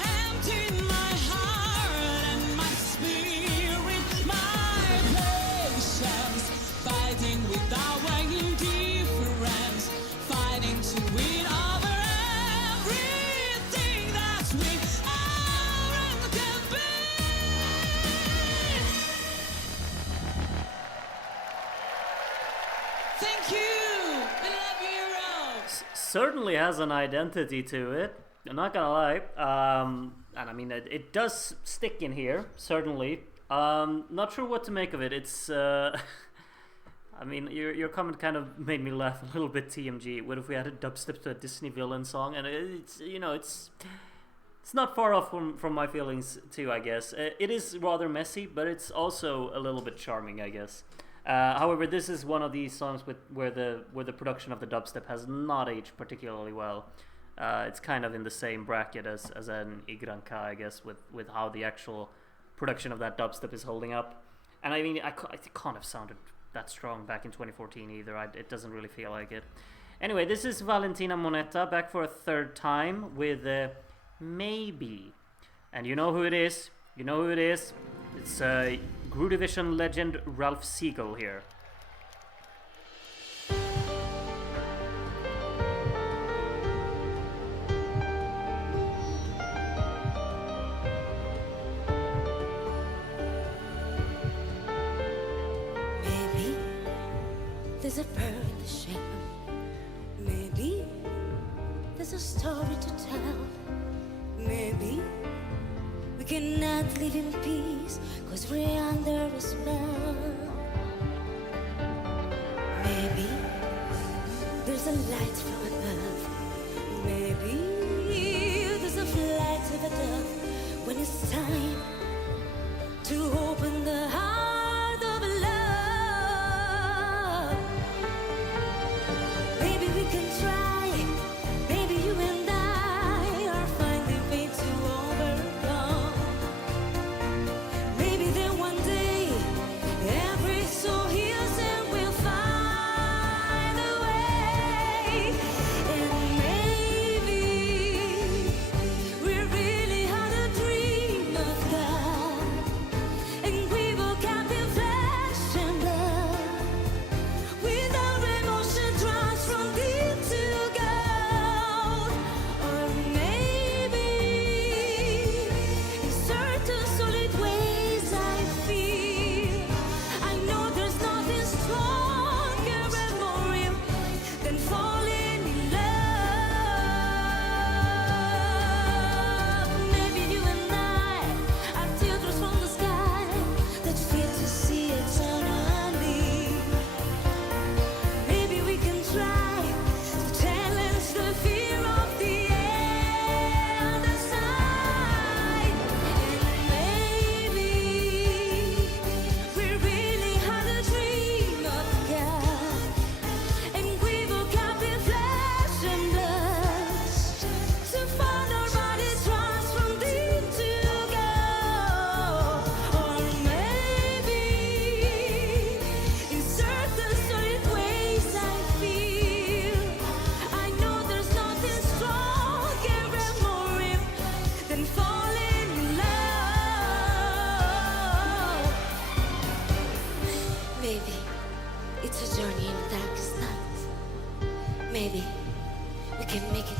empty in my heart and my spirit, my patience, fighting with our indifference, fighting to win over everything that we are and can be. Thank you. We love you, Europe. Certainly has an identity to it. I'm not gonna lie. And I mean, it does stick in here, certainly. Not sure what to make of it. It's, I mean, your comment kind of made me laugh a little bit. TMG. What if we had a dubstep to a Disney villain song? And it's, you know, it's not far off from my feelings too, I guess. It is rather messy, but it's also a little bit charming, I guess. However, this is one of these songs where the production of the dubstep has not aged particularly well. It's kind of in the same bracket as an Igranka, I guess, with how the actual production of that dubstep is holding up. And I mean, it can't have sounded that strong back in 2014 either. It doesn't really feel like it. Anyway, this is Valentina Monetta back for a third time with Maybe. And you know who it is. You know who it is. It's Eurovision legend Ralph Siegel here. Maybe there's a bird in the shadow. Maybe there's a story to tell. Maybe we cannot live in peace, 'cause we're under a spell. Maybe there's a light from above. Maybe there's a flight of a dove when it's time to open the heart of love. Maybe we can try. Maybe you and I are finding faith to overcome. Maybe then one day every soul heals and we'll find a way. And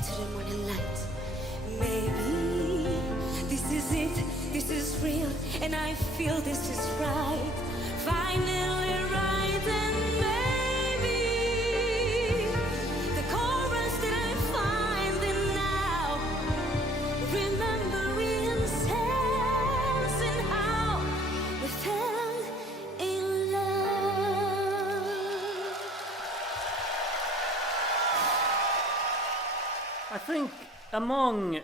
to the morning light. Maybe this is it, this is real, and I feel this is right. Finally right, and maybe the chorus that I find in now. Remembering sense and how we fell in love. I think among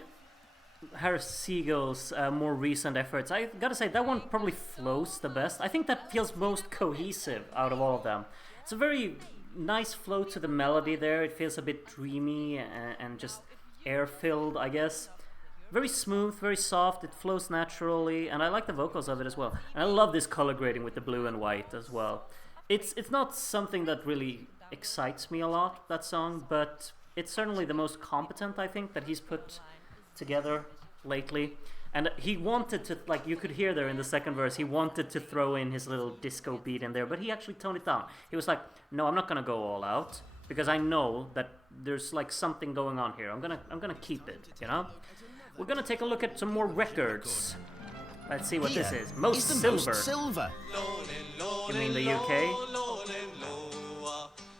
Harris Siegel's more recent efforts, I gotta say that one probably flows the best. I think that feels most cohesive out of all of them. It's a very nice flow to the melody there. It feels a bit dreamy and just air-filled, I guess. Very smooth, very soft, it flows naturally, and I like the vocals of it as well. And I love this color grading with the blue and white as well. It's not something that really excites me a lot, that song, but it's certainly the most competent, I think, that he's put together lately. And he wanted to, like you could hear there in the second verse, he wanted to throw in his little disco beat in there, but he actually toned it down. He was like, no, I'm not gonna go all out, because I know that there's like something going on here. I'm gonna keep it, you know? We're gonna take a look at some more records. Let's see what Here this is. Most is the silver. most silver. You mean the UK?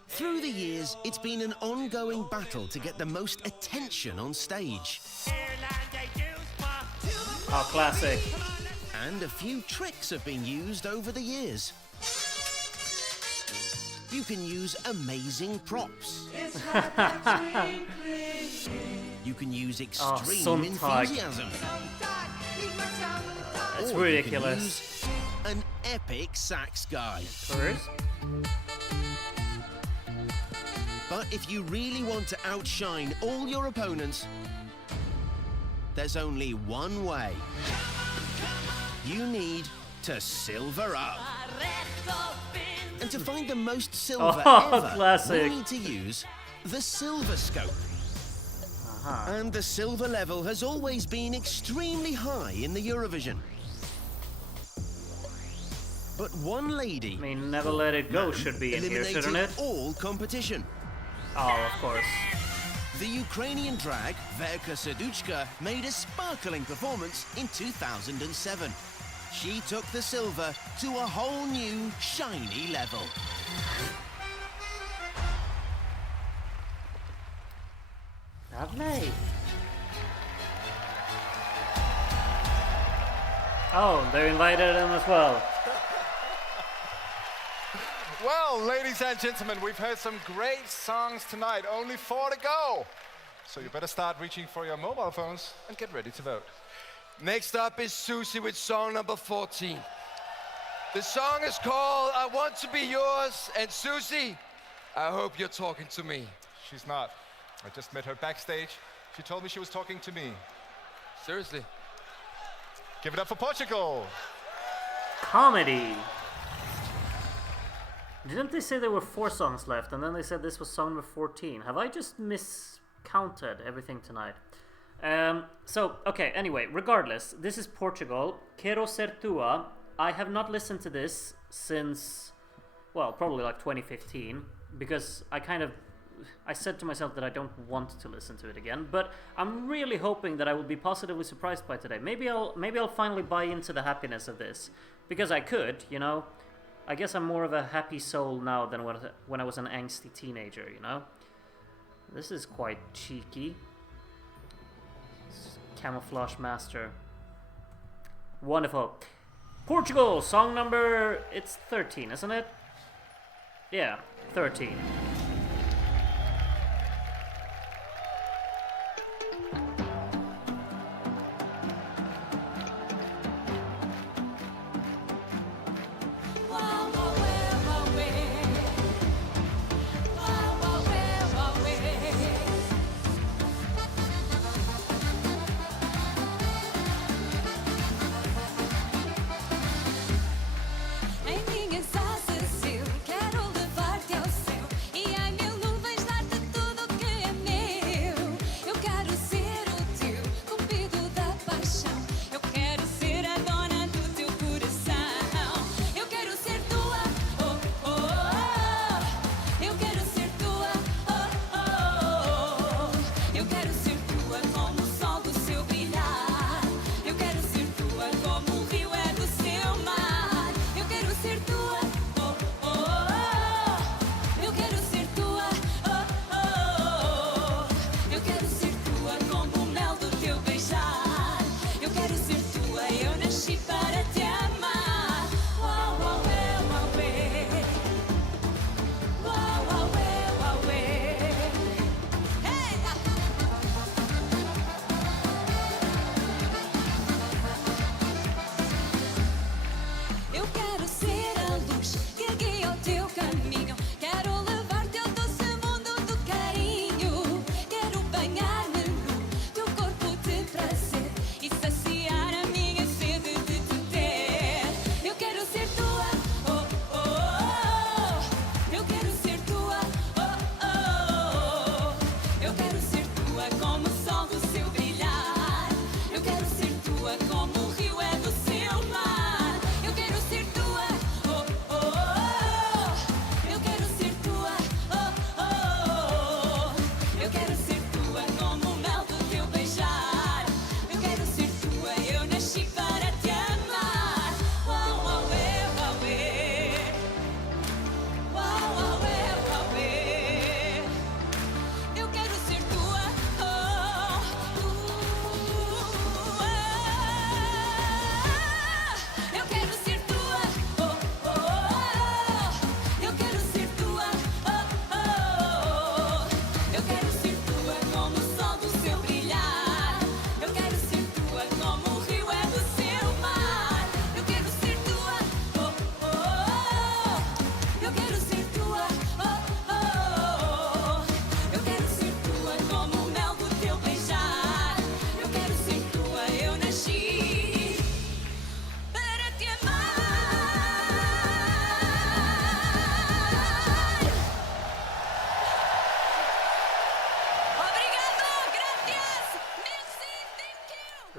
Through the years, it's been an ongoing battle to get the most attention on stage. Oh, classic. And a few tricks have been used over the years. You can use amazing props. You can use extreme montage. enthusiasm. It's Or you can ridiculous. use an epic sax guy. First? But if you really want to outshine all your opponents, there's only one way. You need to silver up. And to find the most silver ever, classic. you need to use the silver scope. And the silver level has always been extremely high in the Eurovision. But one lady I mean, Never Let It Go should be in here, shouldn't it? eliminated all competition. Oh, of course. The Ukrainian drag, Verka Serduchka, made a sparkling performance in 2007. She took the silver to a whole new, shiny level. Lovely. Oh, they invited him as well. Well, ladies and gentlemen, we've heard some great songs tonight. Only 4 to go. So you better start reaching for your mobile phones and get ready to vote. Next up is Susie with song number 14. The song is called I Want to Be Yours. And Susie, I hope you're talking to me. She's not. I just met her backstage. She told me she was talking to me. Seriously. Give it up for Portugal. Comedy. Didn't they say there were 4 songs left, and then they said this was song number 14? Have I just miscounted everything tonight? So, okay, anyway, regardless, this is Portugal. Quero Ser Tua. I have not listened to this since, well, probably like 2015, because I said to myself that I don't want to listen to it again, but I'm really hoping that I will be positively surprised by today. Maybe I'll finally buy into the happiness of this, because I could, you know. I guess I'm more of a happy soul now than when I was an angsty teenager, you know? This is quite cheeky. Camouflage master. Wonderful. Portugal, song number... It's 13, isn't it? Yeah, 13.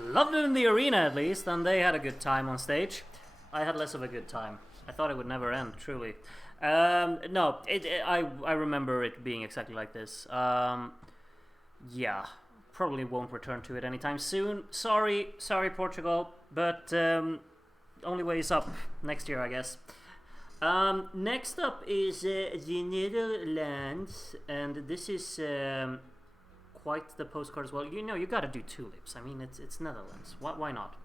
Loved it in the arena at least, and they had a good time on stage. I had less of a good time. I thought it would never end, truly. No, I remember it being exactly like this. Yeah, probably won't return to it anytime soon. Sorry Portugal, but only way is up next year, I guess. Next up is the Netherlands, and this is quite the postcard as well. You know, you gotta do tulips. I mean, it's Netherlands. Why not?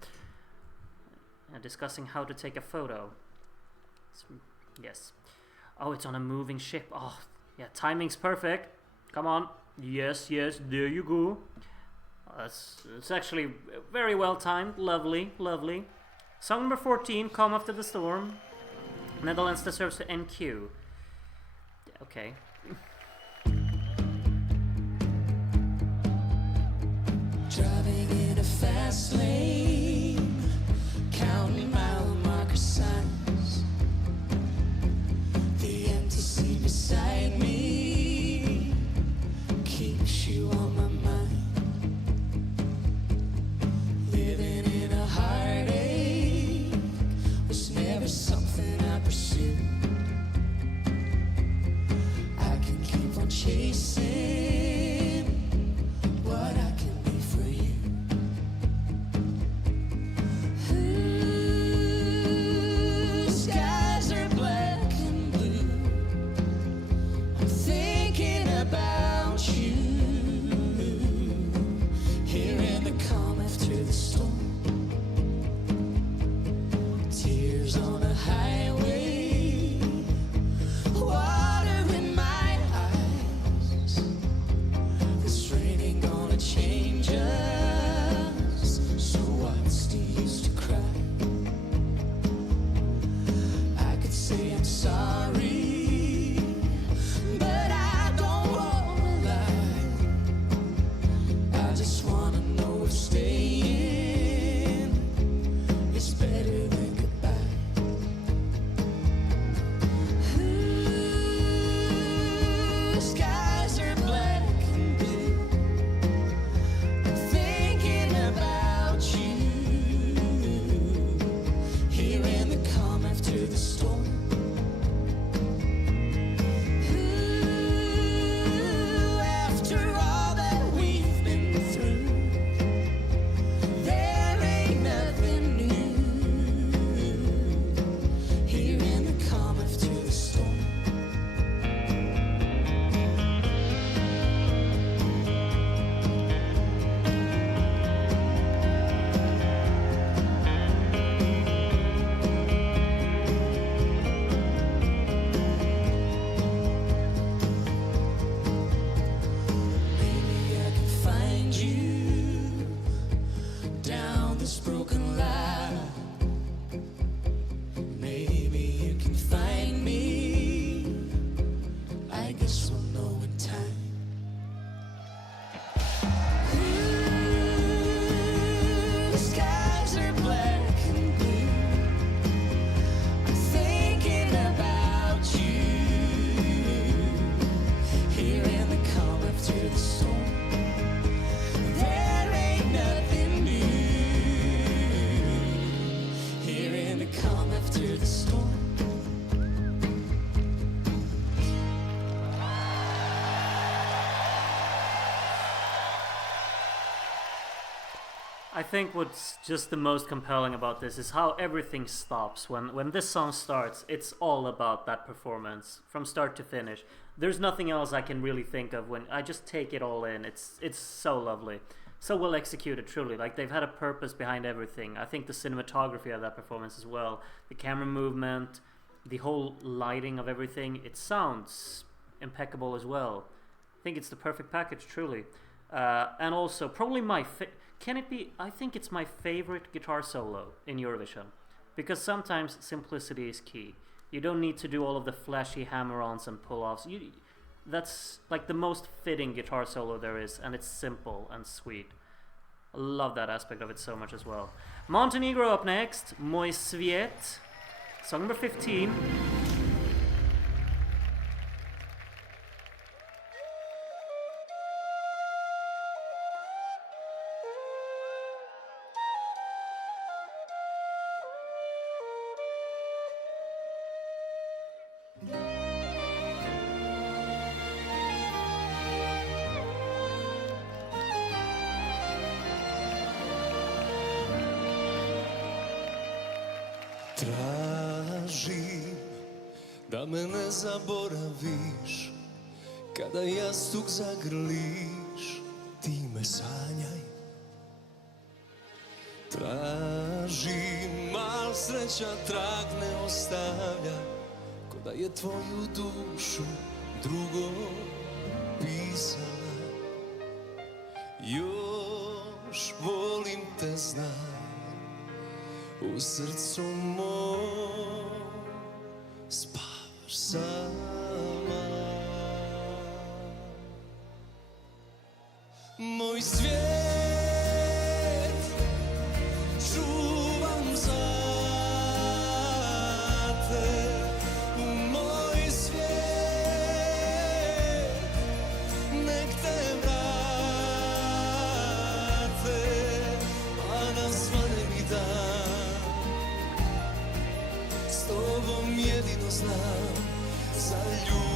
Discussing how to take a photo. Yes. Oh, it's on a moving ship. Oh, yeah, timing's perfect. Come on. Yes, there you go. It's actually very well timed. Lovely. Song number 14, Calm After the Storm. Netherlands deserves to NQ. Okay. Driving in a fast lane, counting mile marker signs. The empty seat beside me keeps you on my mind. Living in a heartache was never something I pursued. I can keep on chasing what I can be for you. Ooh, skies are black and blue. I'm thinking about you. Hearing the calm after the storm. Tears on a highway. Water in my eyes. This rain ain't gonna change us. So what's the use to cry? I could say I'm sorry, but I don't wanna lie. I just wanna know if staying is better than goodbye. Ooh, skies are black and blue. I'm thinking about you. Hearing the calm after the storm. Ooh, after all that we've been through, there ain't nothing new. Hearing the calm after the storm. Maybe I can find you down this broken line. Maybe you can find me. I guess we'll know in time. Ooh, the skies are black and blue. I'm thinking about you. Hearing the calm after the storm. There ain't nothing new. Hearing the calm after the storm. I think what's just the most compelling about this is how everything stops. When this song starts, it's all about that performance from start to finish. There's nothing else I can really think of when I just take it all in. It's so lovely. So well executed, truly. Like, they've had a purpose behind everything. I think the cinematography of that performance as well, the camera movement, the whole lighting of everything, it sounds impeccable as well. I think it's the perfect package, truly. And also, probably can it be? I think it's my favorite guitar solo in Eurovision, because sometimes simplicity is key. You don't need to do all of the flashy hammer-ons and pull-offs. That's like the most fitting guitar solo there is, and it's simple and sweet. I love that aspect of it so much as well. Montenegro up next, Moj Svijet, song number 15. Tražim da me ne zaboraviš, kada jastuk zagrliš, ti me sanjaj. Tražim, al sreća trag ne ostavlja, ko da je tvoju dušu drugo pisala. Još volim te, znaj, u srcu mom spavaš sama. Moj svijet čuvam za te, u moj svijet nek te vrate, a nazvane mi dan. S tobom jedino znam za ljubav.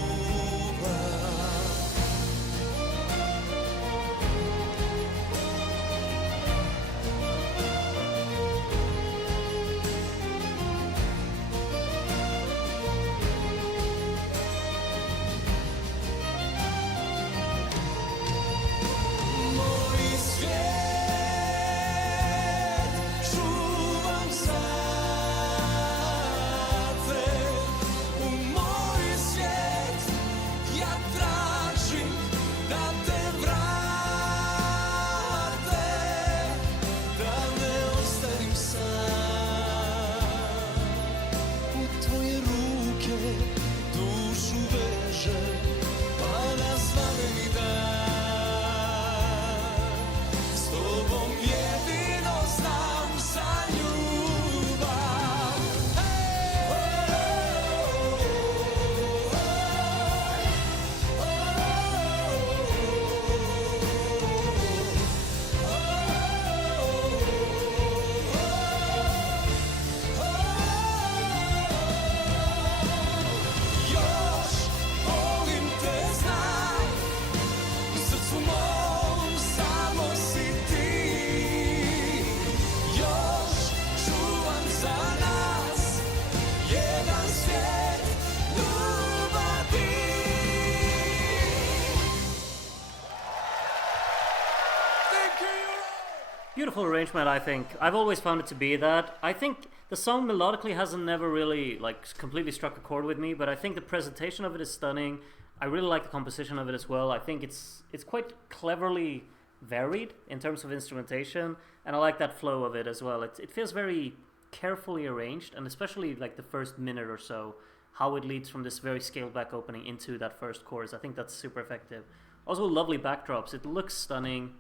Beautiful arrangement, I think. I've always found it to be that. I think the song melodically hasn't never really completely struck a chord with me, but I think the presentation of it is stunning. I really like the composition of it as well. I think it's quite cleverly varied in terms of instrumentation, and I like that flow of it as well. It feels very carefully arranged, and especially like the first minute or so, how it leads from this very scaled back opening into that first chorus. I think that's super effective. Also lovely backdrops. It looks stunning.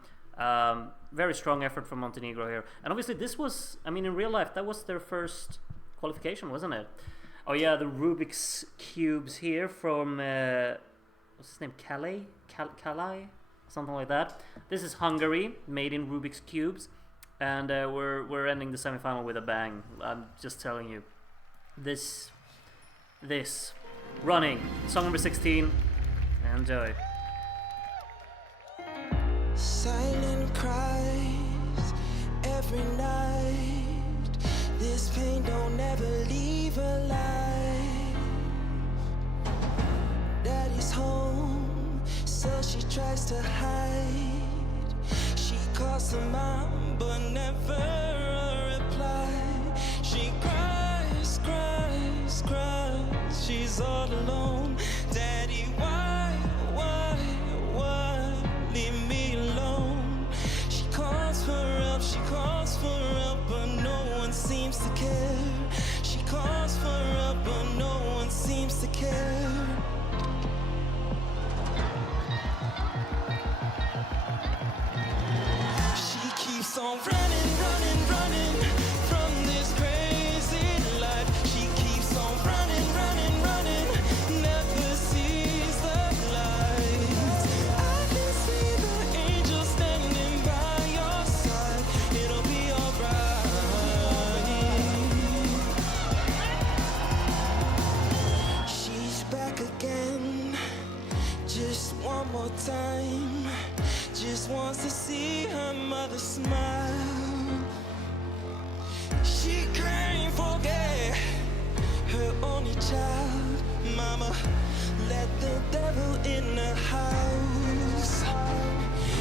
Very strong effort from Montenegro here. And obviously this was, I mean, in real life, that was their first qualification, wasn't it? Oh yeah, the Rubik's Cubes here from, what's his name, Calais? Something like that. This is Hungary, made in Rubik's Cubes. And we're ending the semi-final with a bang. I'm just telling you. This, running, song number 16, enjoy. Silent cries every night. This pain don't ever leave alive. Daddy's home, so she tries to hide. She calls her mom, but never a reply. She cries, cries, cries. She's all alone. Daddy, why? Leave me alone. She calls for help, but no one seems to care. She calls for help, but no one seems to care. She keeps on running, running, running from this crazy life. She keeps on running, running, running, never sees the light. I can see the angel standing by your side. It'll be alright. She's back again, just one more time. Just wants to see her mother smile. She can't forget her only child. Mama, let the devil in the house.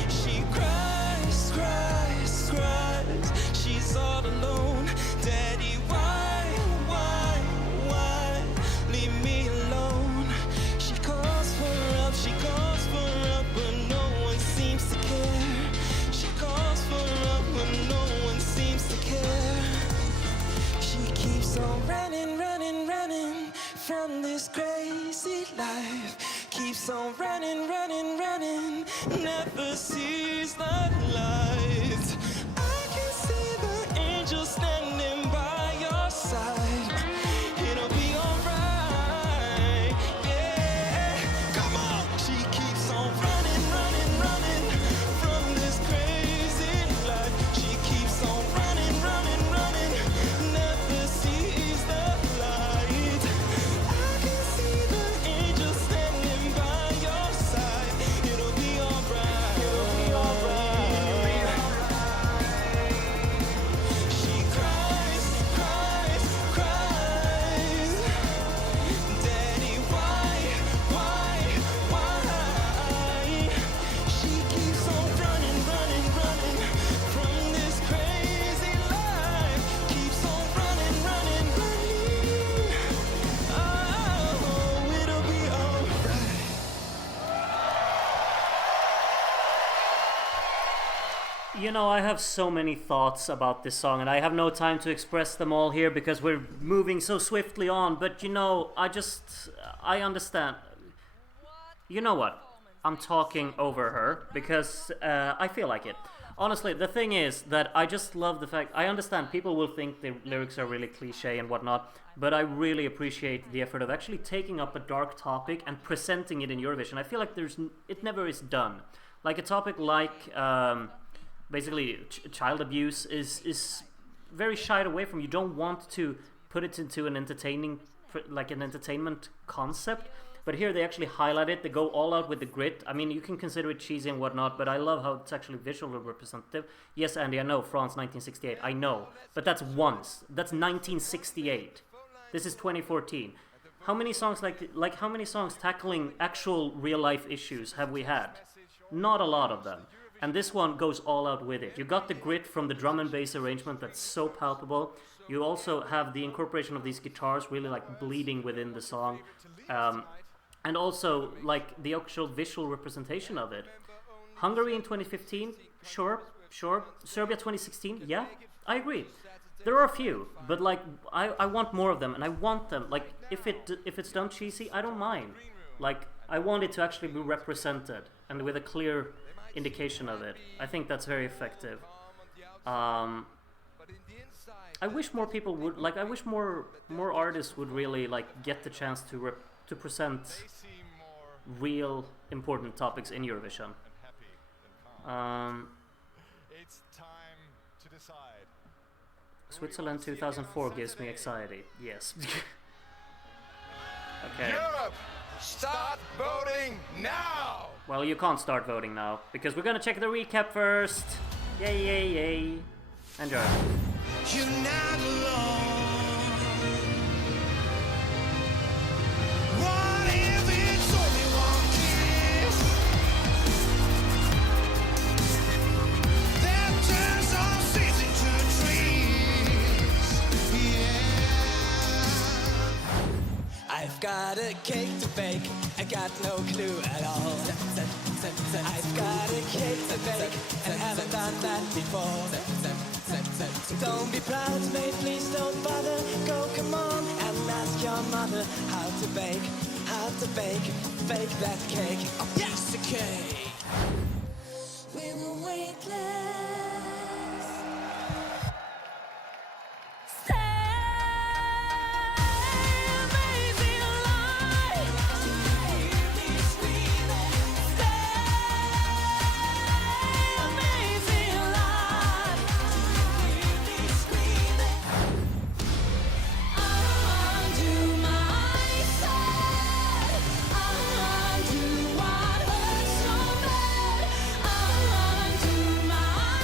She cries, cries, cries. She's all alone. Daddy, why, leave me alone? She calls for help, but no one seems to care. She calls for help, but no one seems to care. She keeps on running, running, running from this crazy life. Keeps on running, running, running, never sees the light. I can see the angel standing by your side. It'll be alright, yeah. Come on! She keeps on running, running, running from this crazy life. She keeps on running, running, running, never sees the light. I can see the angel standing by your side. It'll be alright. It'll be alright. She cries, cries, cries. Daddy, why? She keeps on running, running, running from this crazy life. Keeps on running, running, running. Oh, it'll be alright. You know, I have so many thoughts about this song, and I have no time to express them all here because we're moving so swiftly on. But you know, I understand. You know what? I'm talking over her because I feel like it. Honestly, the thing is that I just love the fact. I understand people will think the lyrics are really cliche and whatnot, but I really appreciate the effort of actually taking up a dark topic and presenting it in Eurovision. I feel like it never is done. Like a topic like basically child abuse is very shied away from. You don't want to put it into an entertainment concept. But here they actually highlight it. They go all out with the grit. I mean, you can consider it cheesy and whatnot, but I love how it's actually visually representative. Yes, Andy, I know, France 1968. I know. But that's once. That's 1968. This is 2014. How many songs like how many songs tackling actual real-life issues have we had? Not a lot of them. And this one goes all out with it. You got the grit from the drum and bass arrangement that's so palpable. You also have the incorporation of these guitars really like bleeding within the song. And also, like, the actual visual representation of it. Hungary in 2015, sure. Serbia 2016, yeah, I agree. There are a few, but, like, I want more of them, and I want them, like, if it's done cheesy, I don't mind. Like, I want it to actually be represented, and with a clear indication of it. I think that's very effective. I wish more people would, like, I wish more artists would really, like, get the chance to present real important topics in Eurovision. It's time to decide. Switzerland 2004 gives me anxiety. Yes. Okay. Europe, start voting now! Well, you can't start voting now because we're gonna check the recap first. Yay! Enjoy. You're not alone. What if it's only one kiss that turns all seeds into trees? Yeah. I've got a cake to bake. I got no clue at all. I've got a cake to bake and haven't done that before. Don't be proud, mate, please don't bother. Go, come on, and ask your mother how to bake that cake. A piece of cake. We were weightless. Stay, baby, alive. Hear me screaming. Stay, baby, alive. Hear me screaming. Undo my side. Undo what hurts so bad. Undo my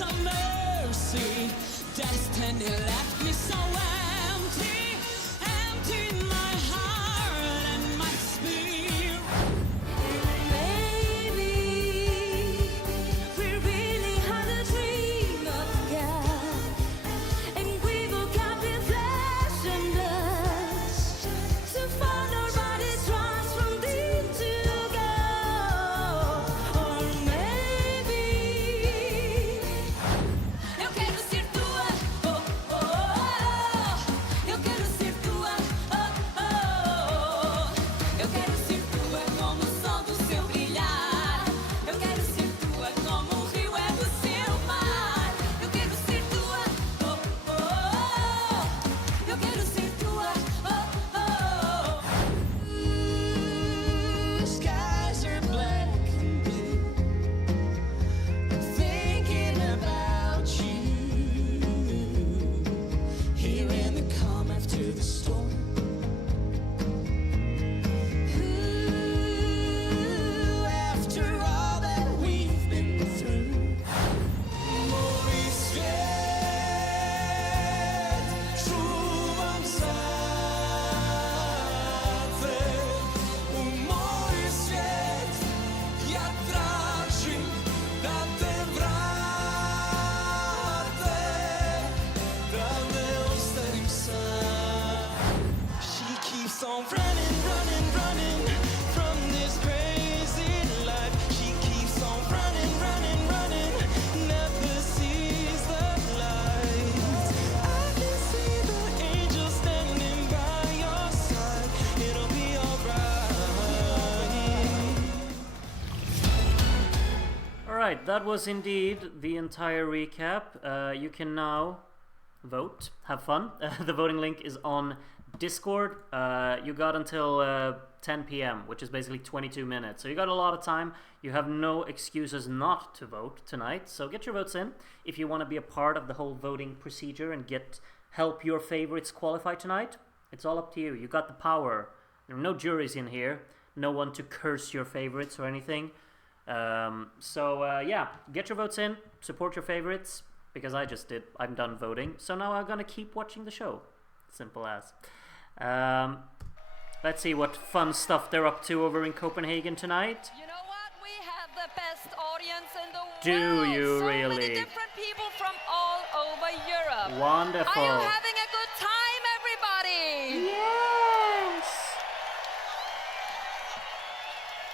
some mercy. Destiny left me so empty, empty in my heart and my spirit. Maybe we really had a dream of God, and we woke up in flesh and blood to find our bodies transformed into gold. Or maybe eu quero ser tua, oh oh oh. Eu quero ser tua, oh oh. Eu quero ser tua como o sol do seu brilhar. Eu quero ser tua como o rio é do seu mar. Eu quero ser tua, oh oh. Eu quero ser tua, oh oh. Skies are black and blue. Thinking about you. Here in the calm after the storm. Ooh, after all that we've been through. Mój świat czuwam za mój świat, ja traci na te wracę, pragnę ostarim sam. She keeps on running, running, running from this crazy life. She keeps on running, running, running, never sees the light. I can see the angels standing by your side. It'll be alright. Alright, that was indeed the entire recap. You can now vote, have fun. The voting link is on Discord. You got until 10 p.m., which is basically 22 minutes. So you got a lot of time. You have no excuses not to vote tonight. So get your votes in. If you want to be a part of the whole voting procedure and help your favorites qualify tonight, it's all up to you. You got the power. There are no juries in here. No one to curse your favorites or anything. Yeah, get your votes in. Support your favorites. Because I just did. I'm done voting. So now I'm gonna keep watching the show. Simple as. Let's see what fun stuff they're up to over in Copenhagen tonight. You know what? We have the best audience in the world. Do you so really? many different people from all over Europe. Wonderful. Are you having a good time, everybody? Yes!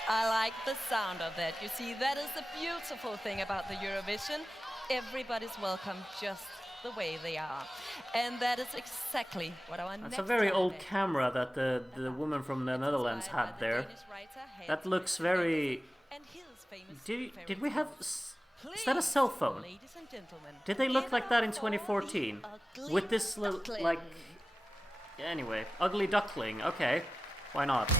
I like the sound of that. You see, that is the beautiful thing about the Eurovision. Everybody's welcome just the way they are. And that is exactly what our That's next a very old candidate- camera that the woman from the Netherlands Inspired by had the there. Danish writer That looks Hans very... and his famous Did fairy we have... tales. Is that a cell phone? Ladies and gentlemen, Did they look give like that in up for the 2014? ugly With this little, duckling. like... Anyway, ugly duckling. Okay, why not?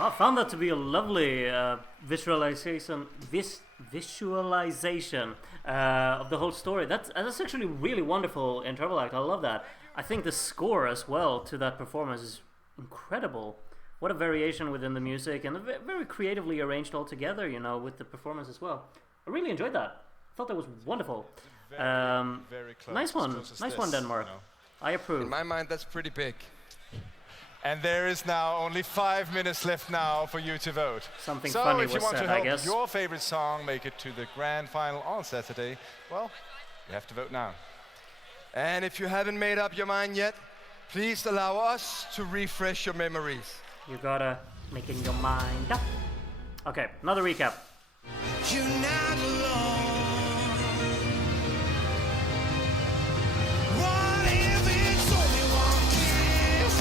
I found that to be a lovely visualization of the whole story. That's actually really wonderful in Treble Act. I love that. I think the score as well to that performance is incredible. What a variation within the music, and very creatively arranged altogether, you know, with the performance as well. I really enjoyed that. I thought that was wonderful. Very close. Nice one. Nice one, Denmark. You know. I approve. In my mind, that's pretty big. And there is now only 5 minutes left now for you to vote. Something so funny if you was want said, to I help guess. your favorite song make it to the grand final on Saturday, well, you have to vote now. And if you haven't made up your mind yet, please allow us to refresh your memories. You gotta make in your mind up. Okay, another recap. You're not alone. What if it's only one kiss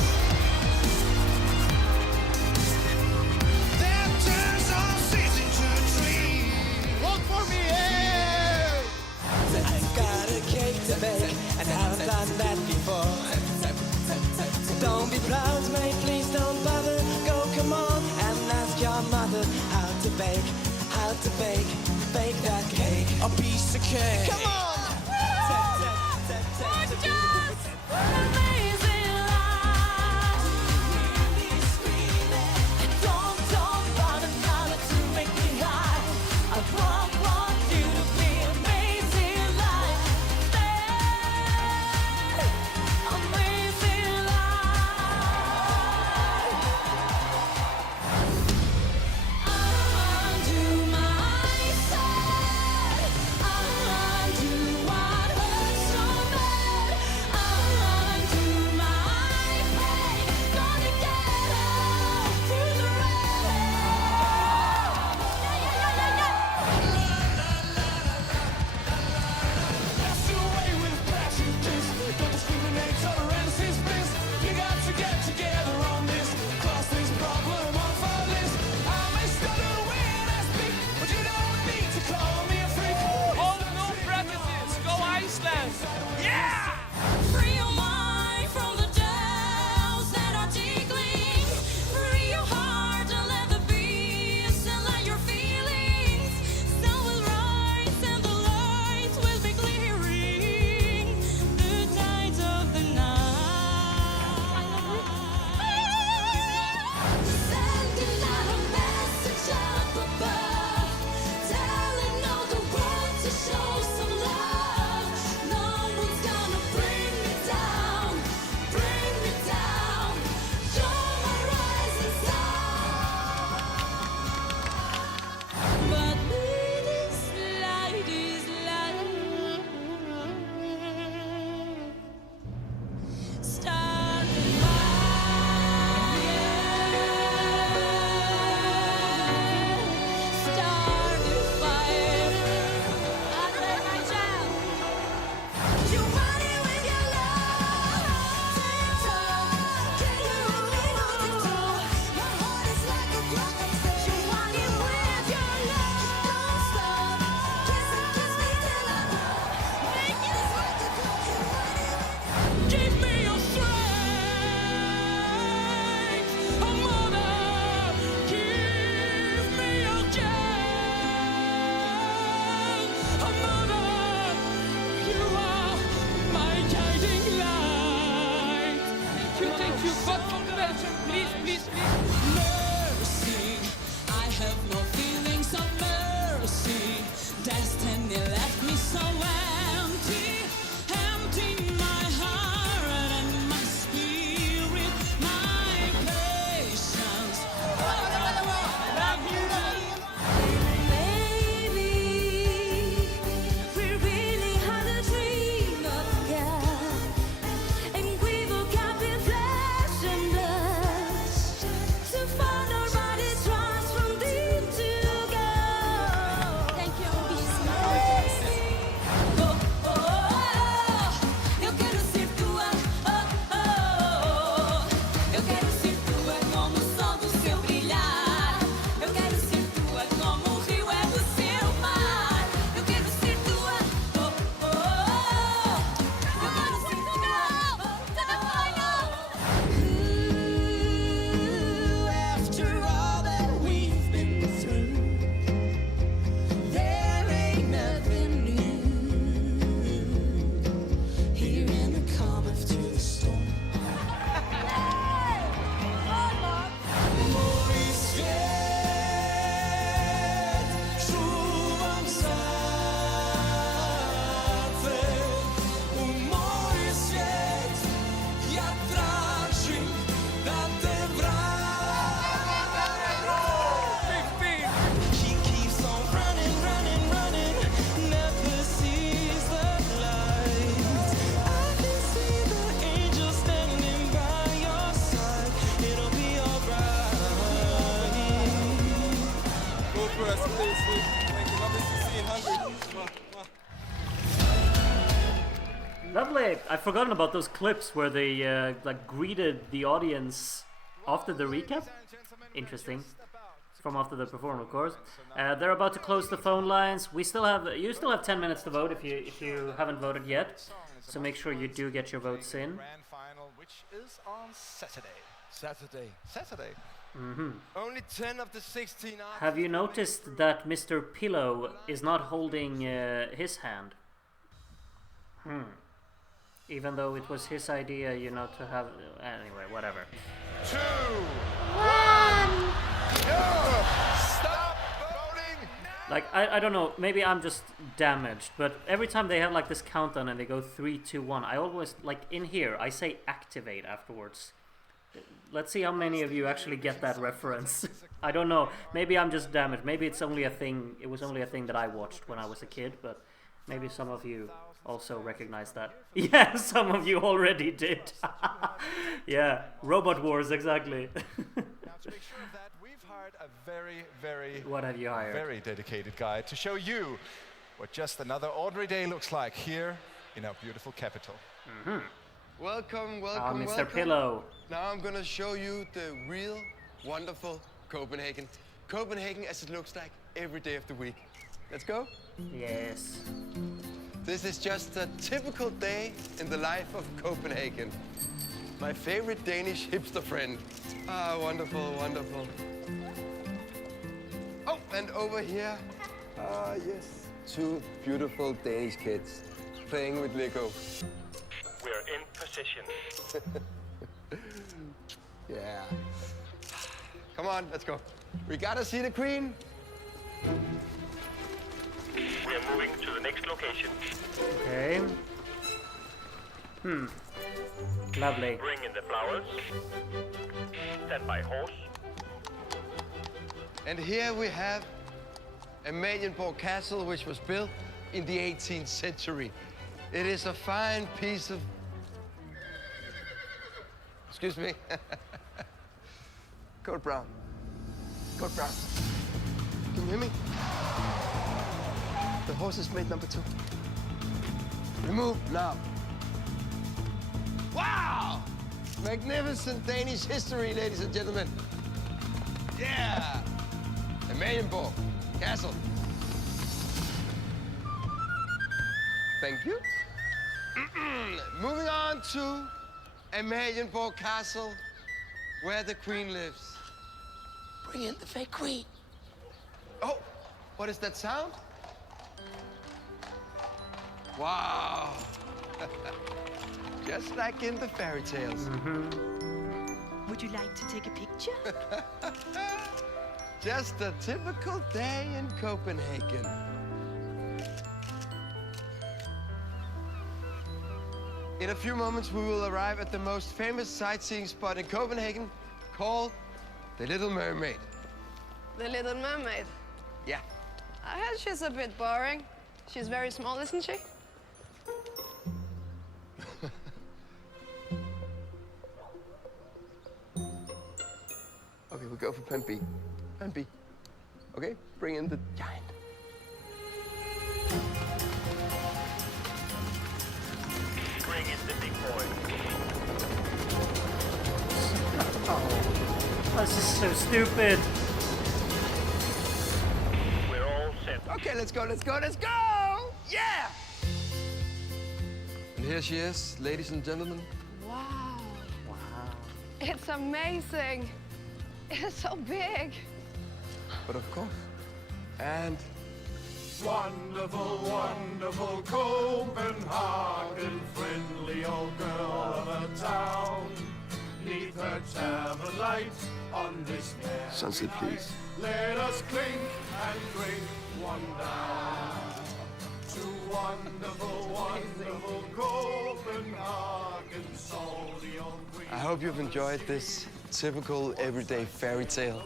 that turns all seeds into a tree? Look for me, yeah! I've got a cake to bake and haven't done that before. Don't be proud, mate, please don't bother. Go, come on, and ask your mother how to bake that cake. A piece of cake. Come on! Lovely. I've forgotten about those clips where they like greeted the audience after the recap. Interesting. From after the performance, of course. They're about to close the phone lines. You still have 10 minutes to vote if you haven't voted yet. So make sure you do get your votes in. Grand final, which is on Saturday. Saturday. Mm-hmm. Only 10 of the 16 artists. Have you noticed that Mr. Pillow is not holding his hand? Even though it was his idea, you know, to have... Anyway, whatever. 2, 1, go! Stop voting now! Like, I don't know, maybe I'm just damaged, but every time they have like this countdown and they go 3, 2, 1, I always, like in here, I say activate afterwards. Let's see how many of you actually get that reference. I don't know, maybe I'm just damaged, maybe it's only a thing, it was only a thing that I watched when I was a kid, but maybe some of you also recognize that. Yeah, some of you already did. Yeah, Robot Wars, exactly. Now, to make sure of that, we've hired a very What have you hired? very dedicated guy to show you what just another ordinary day looks like here in our beautiful capital. Welcome, Ah, welcome, Mr. welcome. Pillow. Now I'm gonna show you the real, wonderful Copenhagen. Copenhagen as it looks like every day of the week. Let's go. Yes. This is just a typical day in the life of Copenhagen. My favorite Danish hipster friend. Ah, wonderful, wonderful. Oh, and over here, ah, yes, 2 beautiful Danish kids playing with Lego. We're in position. Yeah. Come on, let's go. We gotta see the Queen. We're moving to the next location. Okay. Lovely. Bring in the flowers. Stand by horse. And here we have Amalienborg Castle, which was built in the 18th century. It is a fine piece of... Excuse me. Code Brown. Code Brown. Can you hear me? The horse is made number 2. Remove now. Wow! Magnificent Danish history, ladies and gentlemen. Yeah! Amalienborg Castle. Thank you. Moving on to Amalienborg Castle, where the Queen lives. Bring in the fake Queen. Oh, what is that sound? Wow. Just like in the fairy tales. Would you like to take a picture? Just a typical day in Copenhagen. In a few moments, we will arrive at the most famous sightseeing spot in Copenhagen, called the Little Mermaid. The Little Mermaid? Yeah. I heard she's a bit boring. She's very small, isn't she? Okay, we go for plan B. Plan B. Okay, bring in the giant. Bring in the big boy. Oh, this is so stupid. We're all set. Okay, let's go, let's go, let's go! Yeah! And here she is, ladies and gentlemen. Wow. It's amazing. It's so big. But of course, and Wonderful, wonderful Copenhagen, friendly old girl of a town. Neath her tavern light on this merry sunset, please. let us clink and drink one down. To wonderful, wonderful Copenhagen, so the old queen. I hope you've enjoyed this typical everyday fairy tale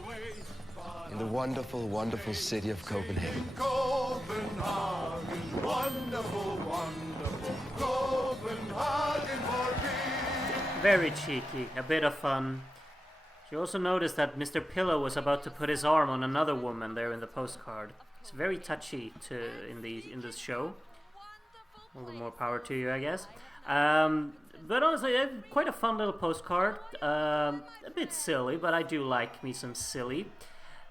in the wonderful, wonderful city of Copenhagen. Copenhagen, wonderful, wonderful Copenhagen for me. Very cheeky, a bit of fun. She also noticed that Mr. Pillow was about to put his arm on another woman there in the postcard. It's very touchy in this show. A little more power to you, I guess. But honestly, quite a fun little postcard. A bit silly, but I do like me some silly.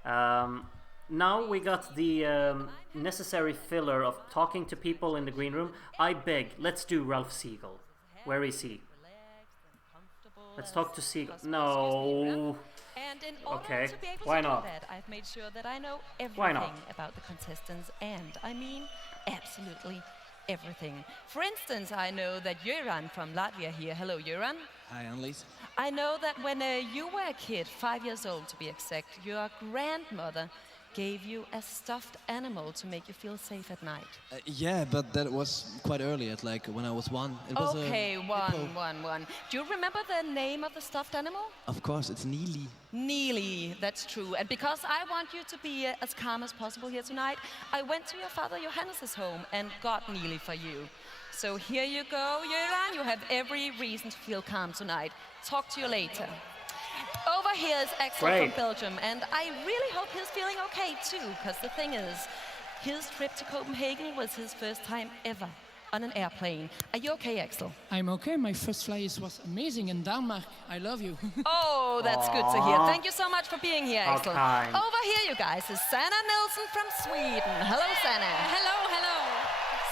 Now we got the necessary filler of talking to people in the green room. I beg, let's do Ralph Siegel. Where is he? Let's talk to Siegel. No. And in order Okay, to be able why to not? do that, I've made sure that I know Why everything not? about the contestants, and I mean absolutely everything. For instance, I know that Göran from Latvia here. Hello, Göran. Hi, Annelies. I know that when you were a kid, 5 years old to be exact, your grandmother gave you a stuffed animal to make you feel safe at night. Yeah, but that was quite early, at like when I was 1. It was Okay, a one. hippo. Do you remember the name of the stuffed animal? Of course, it's Neely. Neely, that's true. And because I want you to be as calm as possible here tonight, I went to your father Johannes's home and got Neely for you. So here you go, Göran. You have every reason to feel calm tonight. Talk to you later. Over here is Axel Great. from Belgium, and I really hope he's feeling okay too, because the thing is, his trip to Copenhagen was his first time ever on an airplane. Are you okay, Axel? I'm okay. My first flight was amazing in Denmark. I love you. Oh, that's good to hear. Thank you so much for being here, How Axel. kind. Over here, you guys, is Sanna Nilsson from Sweden. Hello, Sanna. Hello, hello.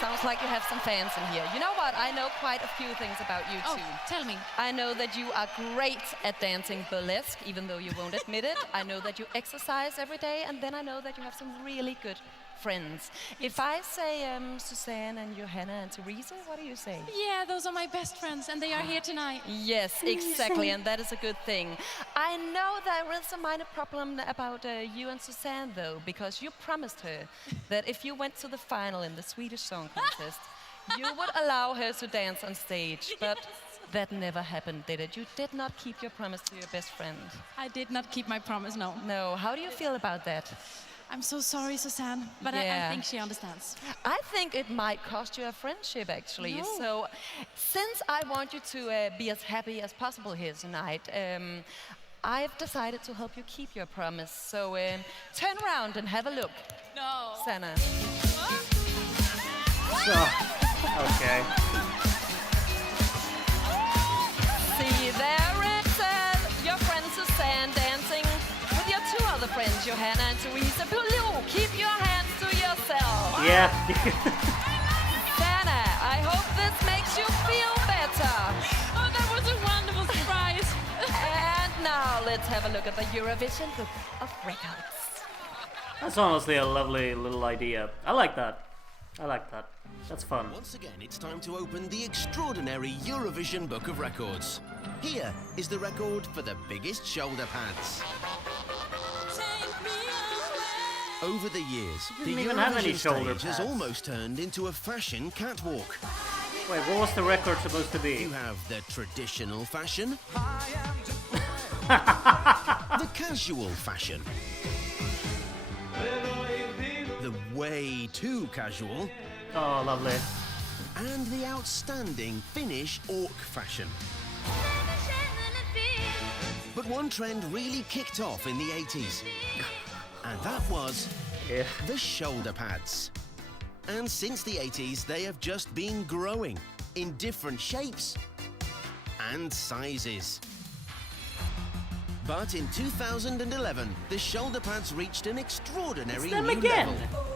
Sounds like you have some fans in here. You know what? I know quite a few things about you Oh, too. tell me. I know that you are great at dancing burlesque, even though you won't admit it. I know that you exercise every day, and then I know that you have some really good friends. If I say Susanne and Johanna and Teresa, what do you say? Yeah, those are my best friends, and they are here tonight. Yes, exactly, and that is a good thing. I know there is a minor problem about you and Susanne, though, because you promised her that if you went to the final in the Swedish Song Contest, you would allow her to dance on stage, but that never happened, did it? You did not keep your promise to your best friend. I did not keep my promise, no. No, how do you feel about that? I'm so sorry, Susanne, but Yeah. I think she understands. I think it might cost you a friendship, actually. No. So, since I want you to be as happy as possible here tonight, I've decided to help you keep your promise. So, turn around and have a look. No. Sanna. So, okay. See, there is your friend Susanne dancing with your two other friends, Johanna and Teresa. Pulu, keep your hands to yourself. Yeah. Sanna, I hope this makes you feel better. Oh, that was a wonderful surprise. And now let's have a look at the Eurovision Book of Records. That's honestly a lovely little idea. I like that. I like that. That's fun. Once again, it's time to open the extraordinary Eurovision Book of Records. Here is the record for the biggest shoulder pads. Over the years, the Didn't even have any Eurovision shoulder stage has pads. almost turned into a fashion catwalk. Wait, what was the record supposed to be? You have the traditional fashion, the casual fashion, the way too casual, Oh, lovely. and the outstanding Finnish orc fashion. But one trend really kicked off in the 80s, and that was the shoulder pads. And since the 80s, they have just been growing in different shapes and sizes. But in 2011, the shoulder pads reached an extraordinary It's them new again. level.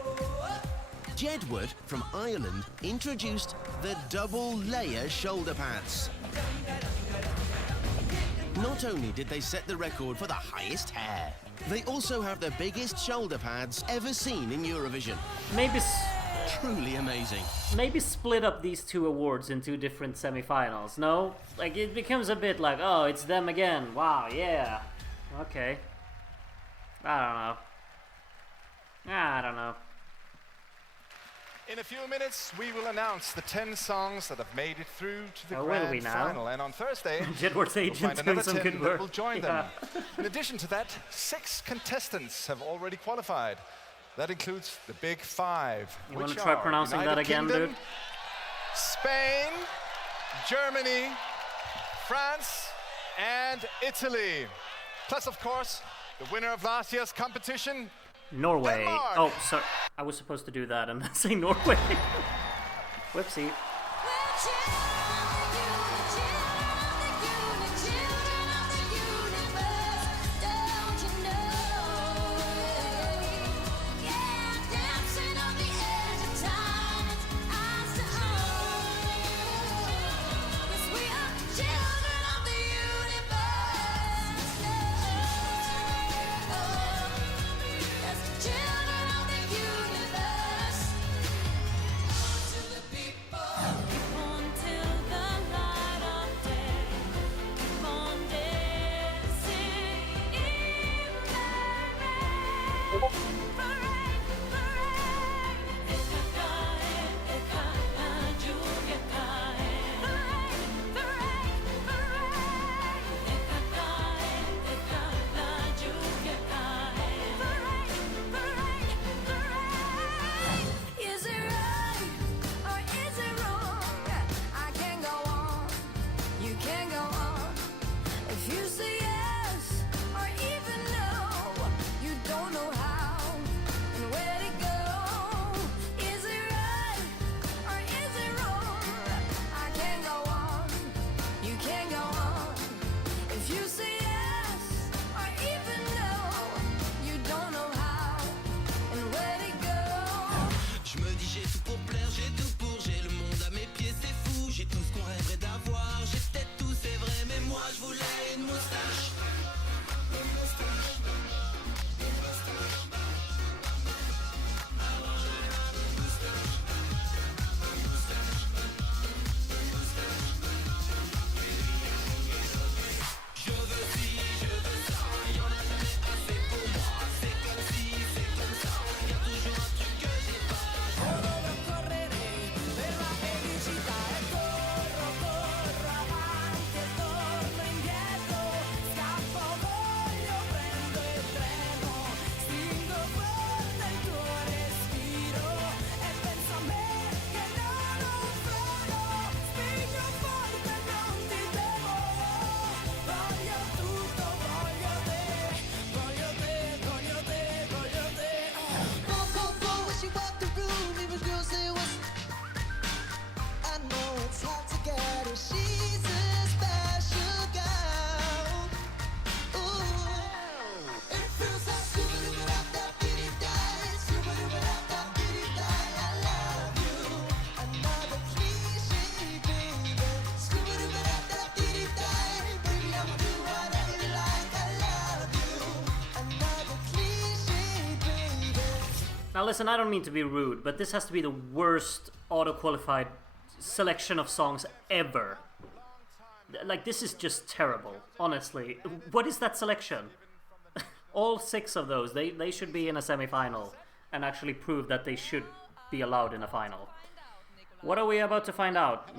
Jedward from Ireland introduced the double layer shoulder pads. Not only did they set the record for the highest hair, they also have the biggest shoulder pads ever seen in Eurovision. Maybe Truly amazing. maybe split up these two awards into different semifinals. No? Like it becomes a bit like, oh, it's them again. Wow, yeah. Okay. I don't know. In a few minutes, we will announce the 10 songs that have made it through to the Oh, will we grand now? final. And on Thursday, Jedward's we'll agent find doing another some 10 good that work. will join Yeah. them. In addition to that, 6 contestants have already qualified. That includes the Big Five. You want which to try are pronouncing United that again, Kingdom, dude? Spain, Germany, France, and Italy. Plus, of course, the winner of last year's competition, Norway. Denmark. Oh, sorry. I was supposed to do that and say Norway. Whoopsie. Now listen, I don't mean to be rude, but this has to be the worst auto-qualified selection of songs ever. Like, this is just terrible, honestly. What is that selection? All 6 of those, they should be in a semi-final and actually prove that they should be allowed in a final. What are we about to find out?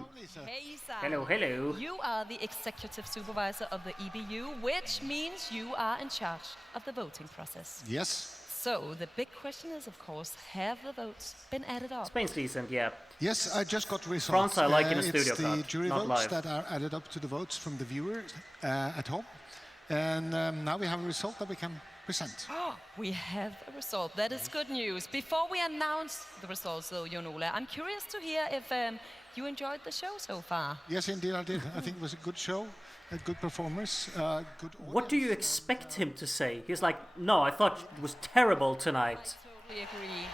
Hey, Sam. Hello, hello. You are the executive supervisor of the EBU, which means you are in charge of the voting process. Yes. So, the big question is, of course, have the votes been added up? Spain's decent, yeah. Yes, I just got results. France I like in a studio It's the cut, jury not votes live. that are added up to the votes from the viewers at home. And now we have a result that we can present. We have a result. That is good news. Before we announce the results, though, Jon Ole, I'm curious to hear if you enjoyed the show so far. Yes, indeed, I did. I think it was a good show, a good performance, good audience. What do you expect him to say? He's like, no, I thought it was terrible tonight. Totally agree.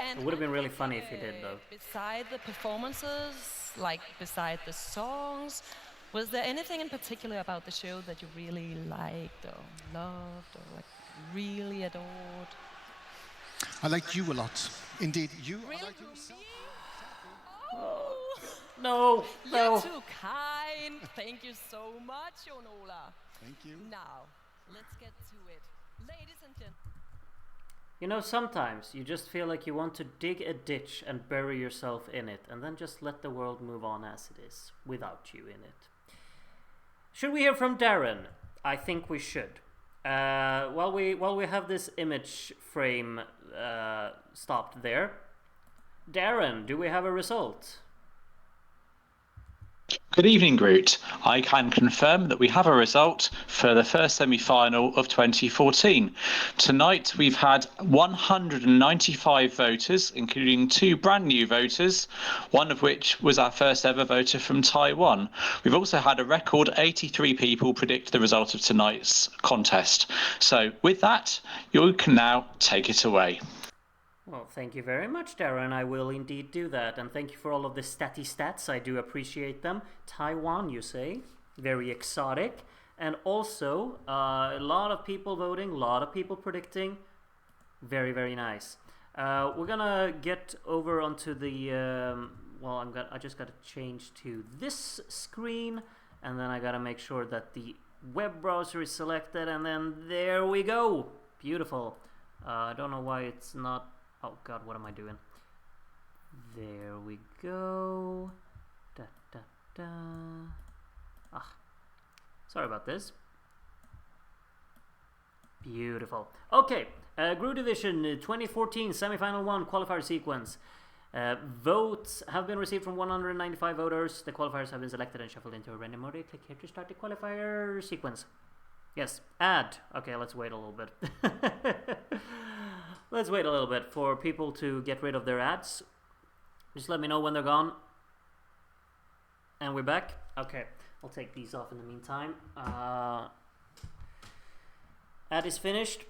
And It would have been really funny if he did, though. beside the performances, like beside the songs, was there anything in particular about the show that you really liked or loved or like really adored? I liked you a lot. Indeed, you. Really? I like you so. No, no. You're too kind. Thank you so much, Jon Ole. Thank you. Now, let's get to it. Ladies and gentlemen. You know, sometimes you just feel like you want to dig a ditch and bury yourself in it, and then just let the world move on as it is, without you in it. Should we hear from Darren? I think we should. While we have this image frame stopped there, Darren, do we have a result? Good evening, Groot. I can confirm that we have a result for the first semi-final of 2014. Tonight we've had 195 voters, including 2 brand new voters, one of which was our first ever voter from Taiwan. We've also had a record 83 people predict the result of tonight's contest. So with that, you can now take it away. Well, thank you very much, Darren. I will indeed do that. And thank you for all of the stats. I do appreciate them. Taiwan, you say? Very exotic. And also, a lot of people voting, a lot of people predicting. Very, very nice. We're gonna get over onto the... I just gotta change to this screen. And then I gotta make sure that the web browser is selected. And then there we go. Beautiful. I don't know why it's not... Oh god, what am I doing? There we go. Da da da. Ah, sorry about this. Beautiful. Okay, Group Division 2014 Semi-Final 1 Qualifier Sequence. Votes have been received from 195 voters. The qualifiers have been selected and shuffled into a random order. Click here to start the qualifier sequence. Yes, add. Okay, let's wait a little bit. Let's wait a little bit for people to get rid of their ads. Just let me know when they're gone. And we're back. Okay, I'll take these off in the meantime. Ad is finished.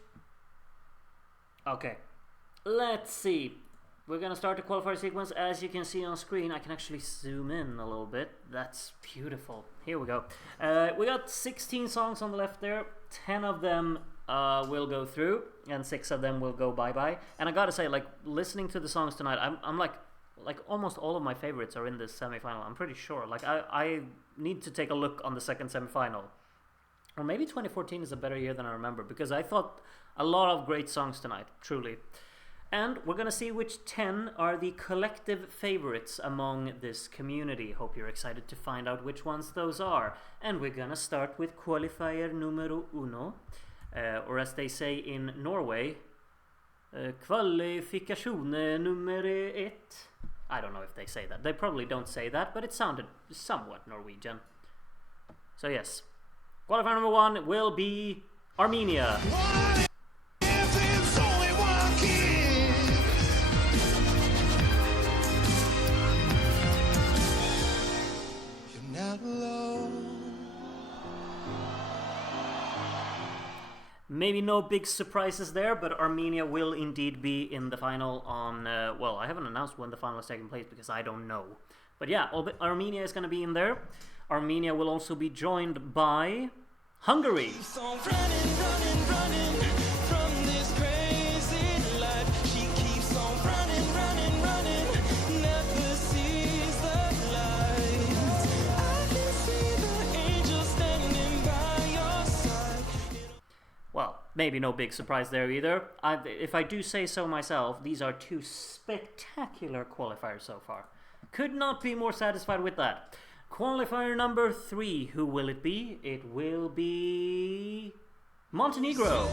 Okay, let's see. We're gonna start the qualifier sequence. As you can see on screen, I can actually zoom in a little bit. That's beautiful. Here we go. We got 16 songs on the left there. 10 of them will go through, and 6 of them will go bye-bye. And I gotta say, like, listening to the songs tonight, I'm like almost all of my favorites are in this semi-final. I'm pretty sure. Like, I need to take a look on the second semi-final. Or maybe 2014 is a better year than I remember, because I thought a lot of great songs tonight, truly. And we're gonna see which 10 are the collective favorites among this community. Hope you're excited to find out which ones those are. And we're gonna start with Qualifier numero uno. Or as they say in Norway, Kvalifikasjon nummer 1. I don't know if they say that. They probably don't say that, but it sounded somewhat Norwegian. So yes, qualifier number 1 will be Armenia. Maybe no big surprises there, but Armenia will indeed be in the final on... well, I haven't announced when the final is taking place because I don't know. But yeah, Armenia is going to be in there. Armenia will also be joined by Hungary. Well, maybe no big surprise there either. If I do say so myself, these are 2 spectacular qualifiers so far. Could not be more satisfied with that. Qualifier number 3, who will it be? It will be Montenegro.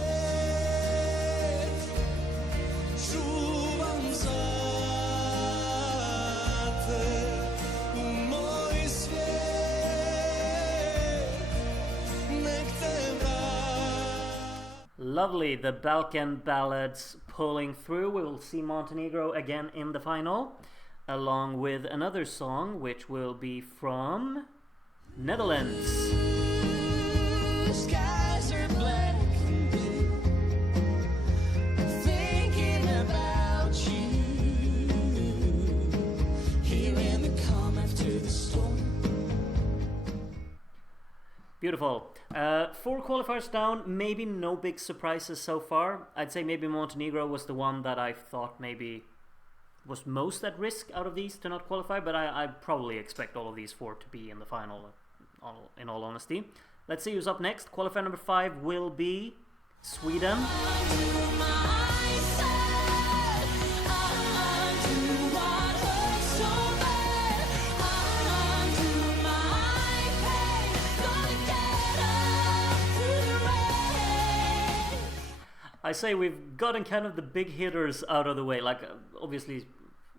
Lovely, the Balkan ballads pulling through. We will see Montenegro again in the final, along with another song which will be from Netherlands. Skies are black and blue. Thinking about you. Here in the calm after the storm. Beautiful. 4 qualifiers down, maybe no big surprises so far. I'd say maybe Montenegro was the one that I thought maybe was most at risk out of these to not qualify, but I probably expect all of these 4 to be in the final, in all honesty. Let's see who's up next. Qualifier number 5 will be Sweden. I say we've gotten kind of the big hitters out of the way. Like, obviously,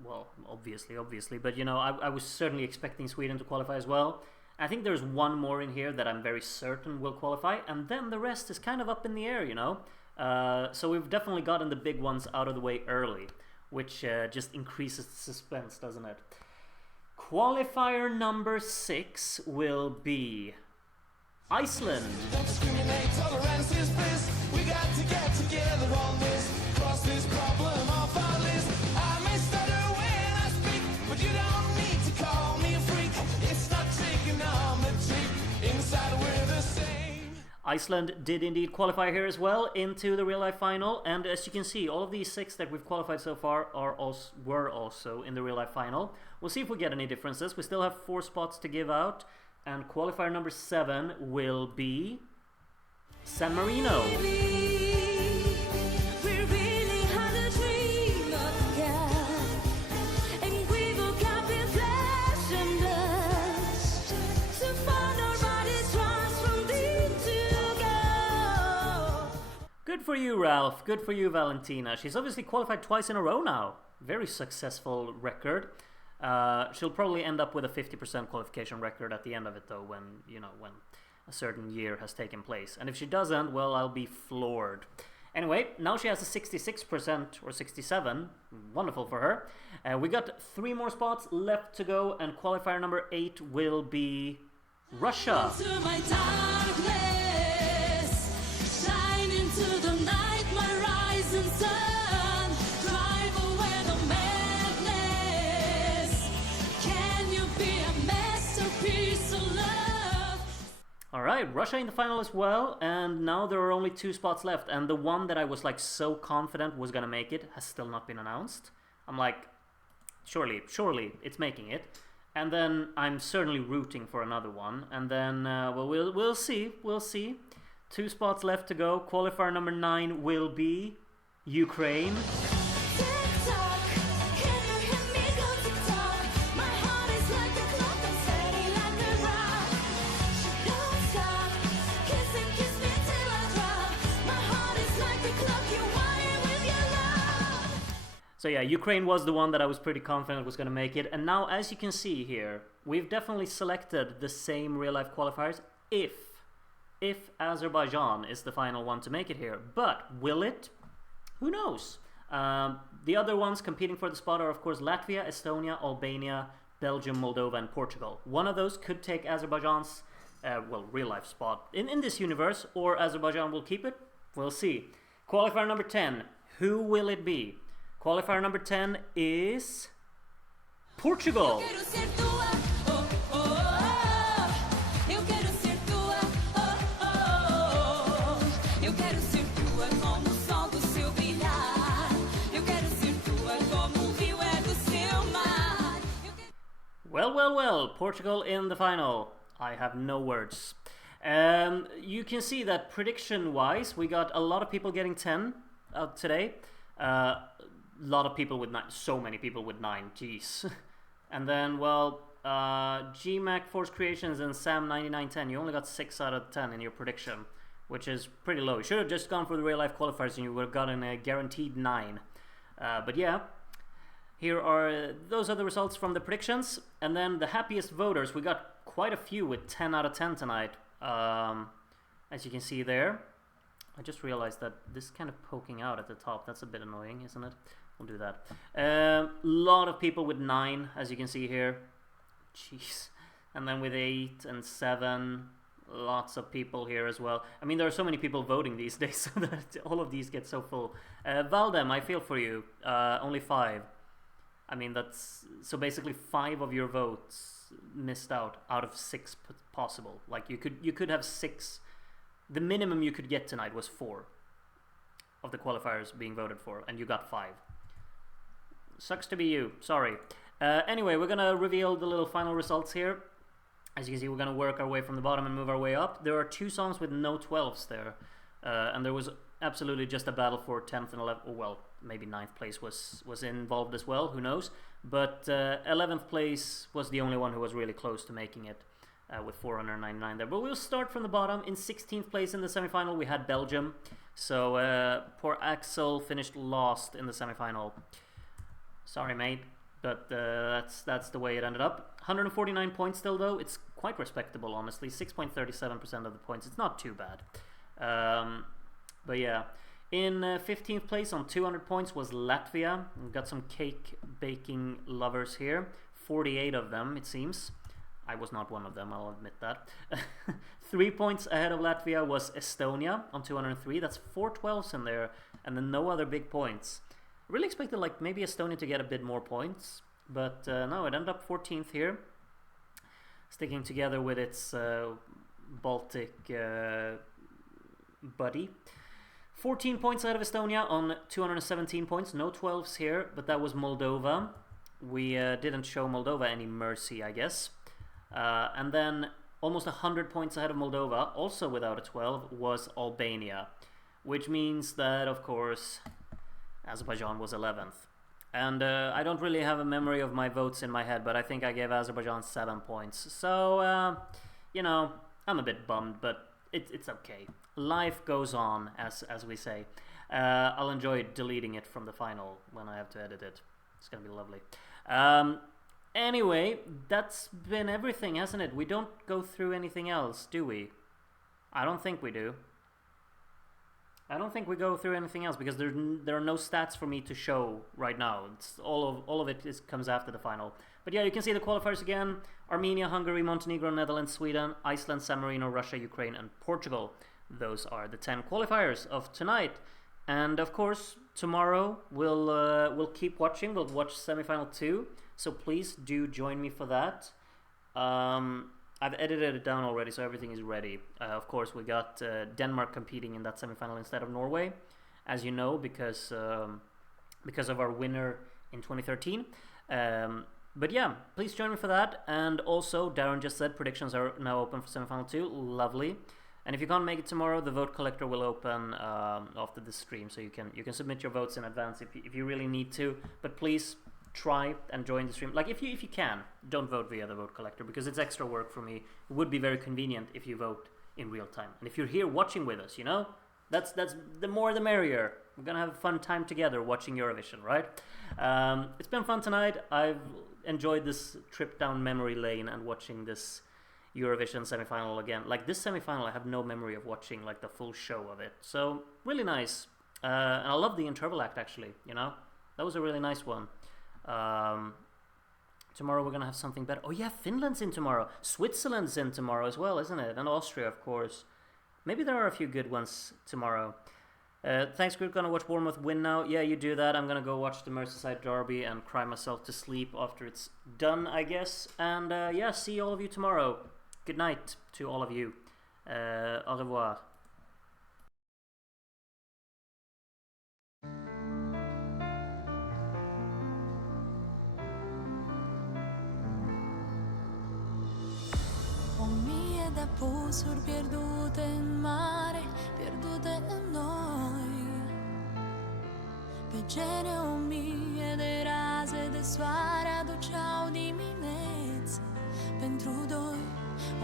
well, obviously, but you know, I was certainly expecting Sweden to qualify as well. I think there's one more in here that I'm very certain will qualify, and then the rest is kind of up in the air, you know. So we've definitely gotten the big ones out of the way early, which just increases the suspense, doesn't it? Qualifier number 6 will be Iceland. Don't discriminate, tolerance is bliss. We got to get together on this. Cross this problem off our list. I may stutter when I speak, but you don't need to call me a freak. It's not trigonometry. Inside we're the same. Iceland did indeed qualify here as well into the real life final, and as you can see, all of these 6 that we've qualified so far were also in the real life final. We'll see if we get any differences. We still have 4 spots to give out. And qualifier number 7 will be San Marino. Good for you, Ralph. Good for you, Valentina. She's obviously qualified twice in a row now. Very successful record. She'll probably end up with a 50% qualification record at the end of it, though, when a certain year has taken place. And if she doesn't, well, I'll be floored. Anyway, now she has a 66% or 67. Wonderful for her. We got 3 more spots left to go, and qualifier number 8 will be Russia. Into my darkness, shine into the night, my rising sun, drive away the madness. Can you be a masterpiece of love? Alright, Russia in the final as well, and now there are only 2 spots left, and the one that I was like so confident was gonna make it has still not been announced. I'm like, surely it's making it. And then I'm certainly rooting for another one. And then, well, we'll see. 2 spots left to go. Qualifier number 9 will be Ukraine. So yeah, Ukraine was the one that I was pretty confident was going to make it. And now, as you can see here, we've definitely selected the same real-life qualifiers if Azerbaijan is the final one to make it here. But will it? Who knows? The other ones competing for the spot are, of course, Latvia, Estonia, Albania, Belgium, Moldova, and Portugal. One of those could take Azerbaijan's, real-life spot in this universe, or Azerbaijan will keep it. We'll see. Qualifier number 10. Who will it be? Qualifier number 10 is Portugal. Well, Portugal in the final. I have no words. You can see that prediction-wise, we got a lot of people getting 10 out today. Lot of people with 9, so many people with 9, jeez. And then, well, GMAC Force Creations and Sam9910, you only got 6 out of 10 in your prediction, which is pretty low. You should have just gone for the real life qualifiers and you would have gotten a guaranteed 9. But yeah, those are the results from the predictions. And then the happiest voters, we got quite a few with 10 out of 10 tonight, as you can see there. I just realized that this is kind of poking out at the top. That's a bit annoying, isn't it? We'll do that. Lot of people with 9, as you can see here. Jeez. And then with 8 and 7, lots of people here as well. I mean, there are so many people voting these days, so that all of these get so full. Valdem, I feel for you. Only 5. I mean, that's... So basically 5 of your votes missed out of 6 possible. Like, you could have 6... The minimum you could get tonight was 4 of the qualifiers being voted for, and you got 5. Sucks to be you, sorry. Anyway, we're gonna reveal the little final results here. As you can see, we're gonna work our way from the bottom and move our way up. There are 2 songs with no 12s there, and there was absolutely just a battle for 10th and 11th, well, maybe 9th place was involved as well, who knows. But 11th place was the only one who was really close to making it. With 499 there. But we'll start from the bottom. In 16th place in the semifinal, we had Belgium. So poor Axel finished last in the semifinal. Sorry, mate. But that's the way it ended up. 149 points still, though. It's quite respectable, honestly. 6.37% of the points. It's not too bad. But yeah. In 15th place on 200 points was Latvia. We've got some cake baking lovers here. 48 of them, it seems. I was not one of them, I'll admit that. 3 points ahead of Latvia was Estonia on 203. That's 4 12s in there, and then no other big points. Really expected like maybe Estonia to get a bit more points, but no, it ended up 14th here, sticking together with its Baltic buddy. 14 points ahead of Estonia on 217 points. No 12s here, but that was Moldova. We didn't show Moldova any mercy, I guess. And then almost 100 points ahead of Moldova, also without a 12, was Albania, which means that, of course, Azerbaijan was 11th. And I don't really have a memory of my votes in my head, but I think I gave Azerbaijan 7 points. So, you know, I'm a bit bummed, but it's okay. Life goes on, as we say. I'll enjoy deleting it from the final when I have to edit it. It's gonna be lovely. Anyway, that's been everything, hasn't it? We don't go through anything else, do we? I don't think we do. I don't think we go through anything else because there are no stats for me to show right now. It's all of it comes after the final. But yeah, you can see the qualifiers again: Armenia, Hungary, Montenegro, Netherlands, Sweden, Iceland, San Marino, Russia, Ukraine, and Portugal. Those are the 10 qualifiers of tonight. And of course, tomorrow we'll keep watching. We'll watch semifinal 2. So please do join me for that. I've edited it down already, so everything is ready. Of course, we got Denmark competing in that semifinal instead of Norway, as you know, because of our winner in 2013. But yeah, please join me for that. And also, Darren just said predictions are now open for semifinal 2. Lovely. And if you can't make it tomorrow, the vote collector will open after the stream, so you can submit your votes in advance if you really need to. But please try and join the stream. Like if you can, don't vote via the vote collector because it's extra work for me. It would be very convenient if you vote in real time. And if you're here watching with us, you know, that's the more the merrier. We're gonna have a fun time together watching Eurovision, right? It's been fun tonight. I've enjoyed this trip down memory lane and watching this Eurovision semifinal again. Like this semifinal, I have no memory of watching like the full show of it. So really nice. And I love the interval act actually. You know, that was a really nice one. Tomorrow we're gonna have something better. Oh yeah, Finland's in tomorrow. Switzerland's in tomorrow as well, isn't it? And Austria, of course. Maybe there are a few good ones tomorrow. Thanks, we're gonna watch Bournemouth win now. Yeah, you do that. I'm gonna go watch the Merseyside derby and cry myself to sleep after it's done, I guess. And yeah, see all of you tomorrow. Good night to all of you. Au revoir. Da pusuri pierdute in mare, pierdute in noi. Pe gene o mie de raze de soare aduceau dimineți pentru doi.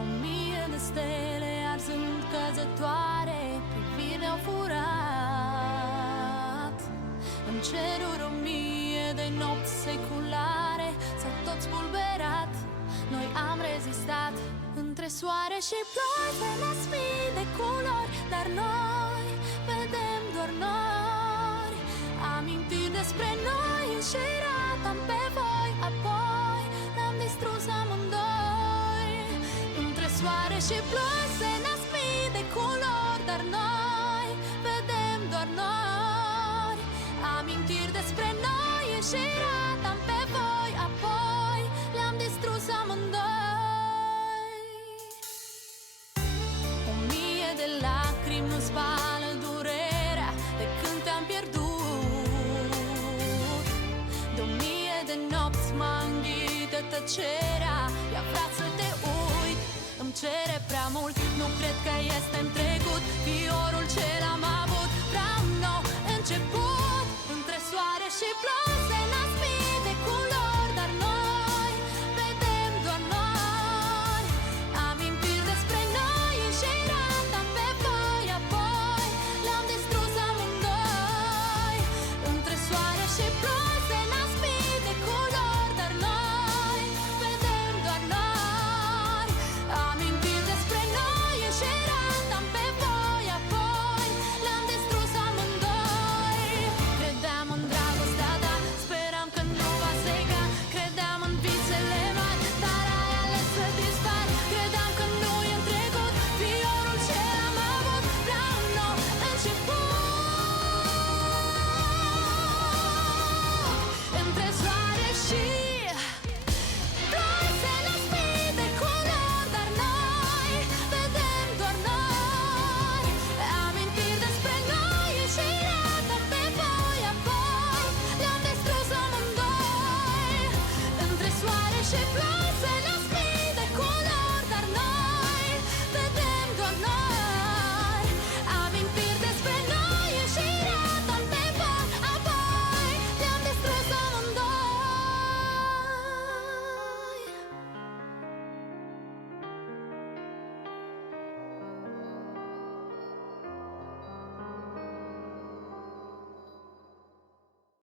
O mie de stele arzând căzătoare, privire au furat. În ceruri o mie de nopți seculare s-au tot spulberat. Noi am rezistat între soare și ploi, veneți mii de culori, dar noi vedem doar nori. Amintiri despre noi înșiratam pe voi, apoi ne-am distrus amândoi. Între soare și ploi se nasc mii de culori, dar noi vedem doar nori. Amintiri despre noi înșiratam pe voi, apoi le-am distrus amândoi. De lacrimi nu spală durerea de când te-am pierdut. De 1000 de nopți mă înghită tăcerea, ea vrea să te uit, îmi cere prea mult, nu cred că este în trecut fiorul ce l-am avut. Vreau un nou început, între soare și ploi.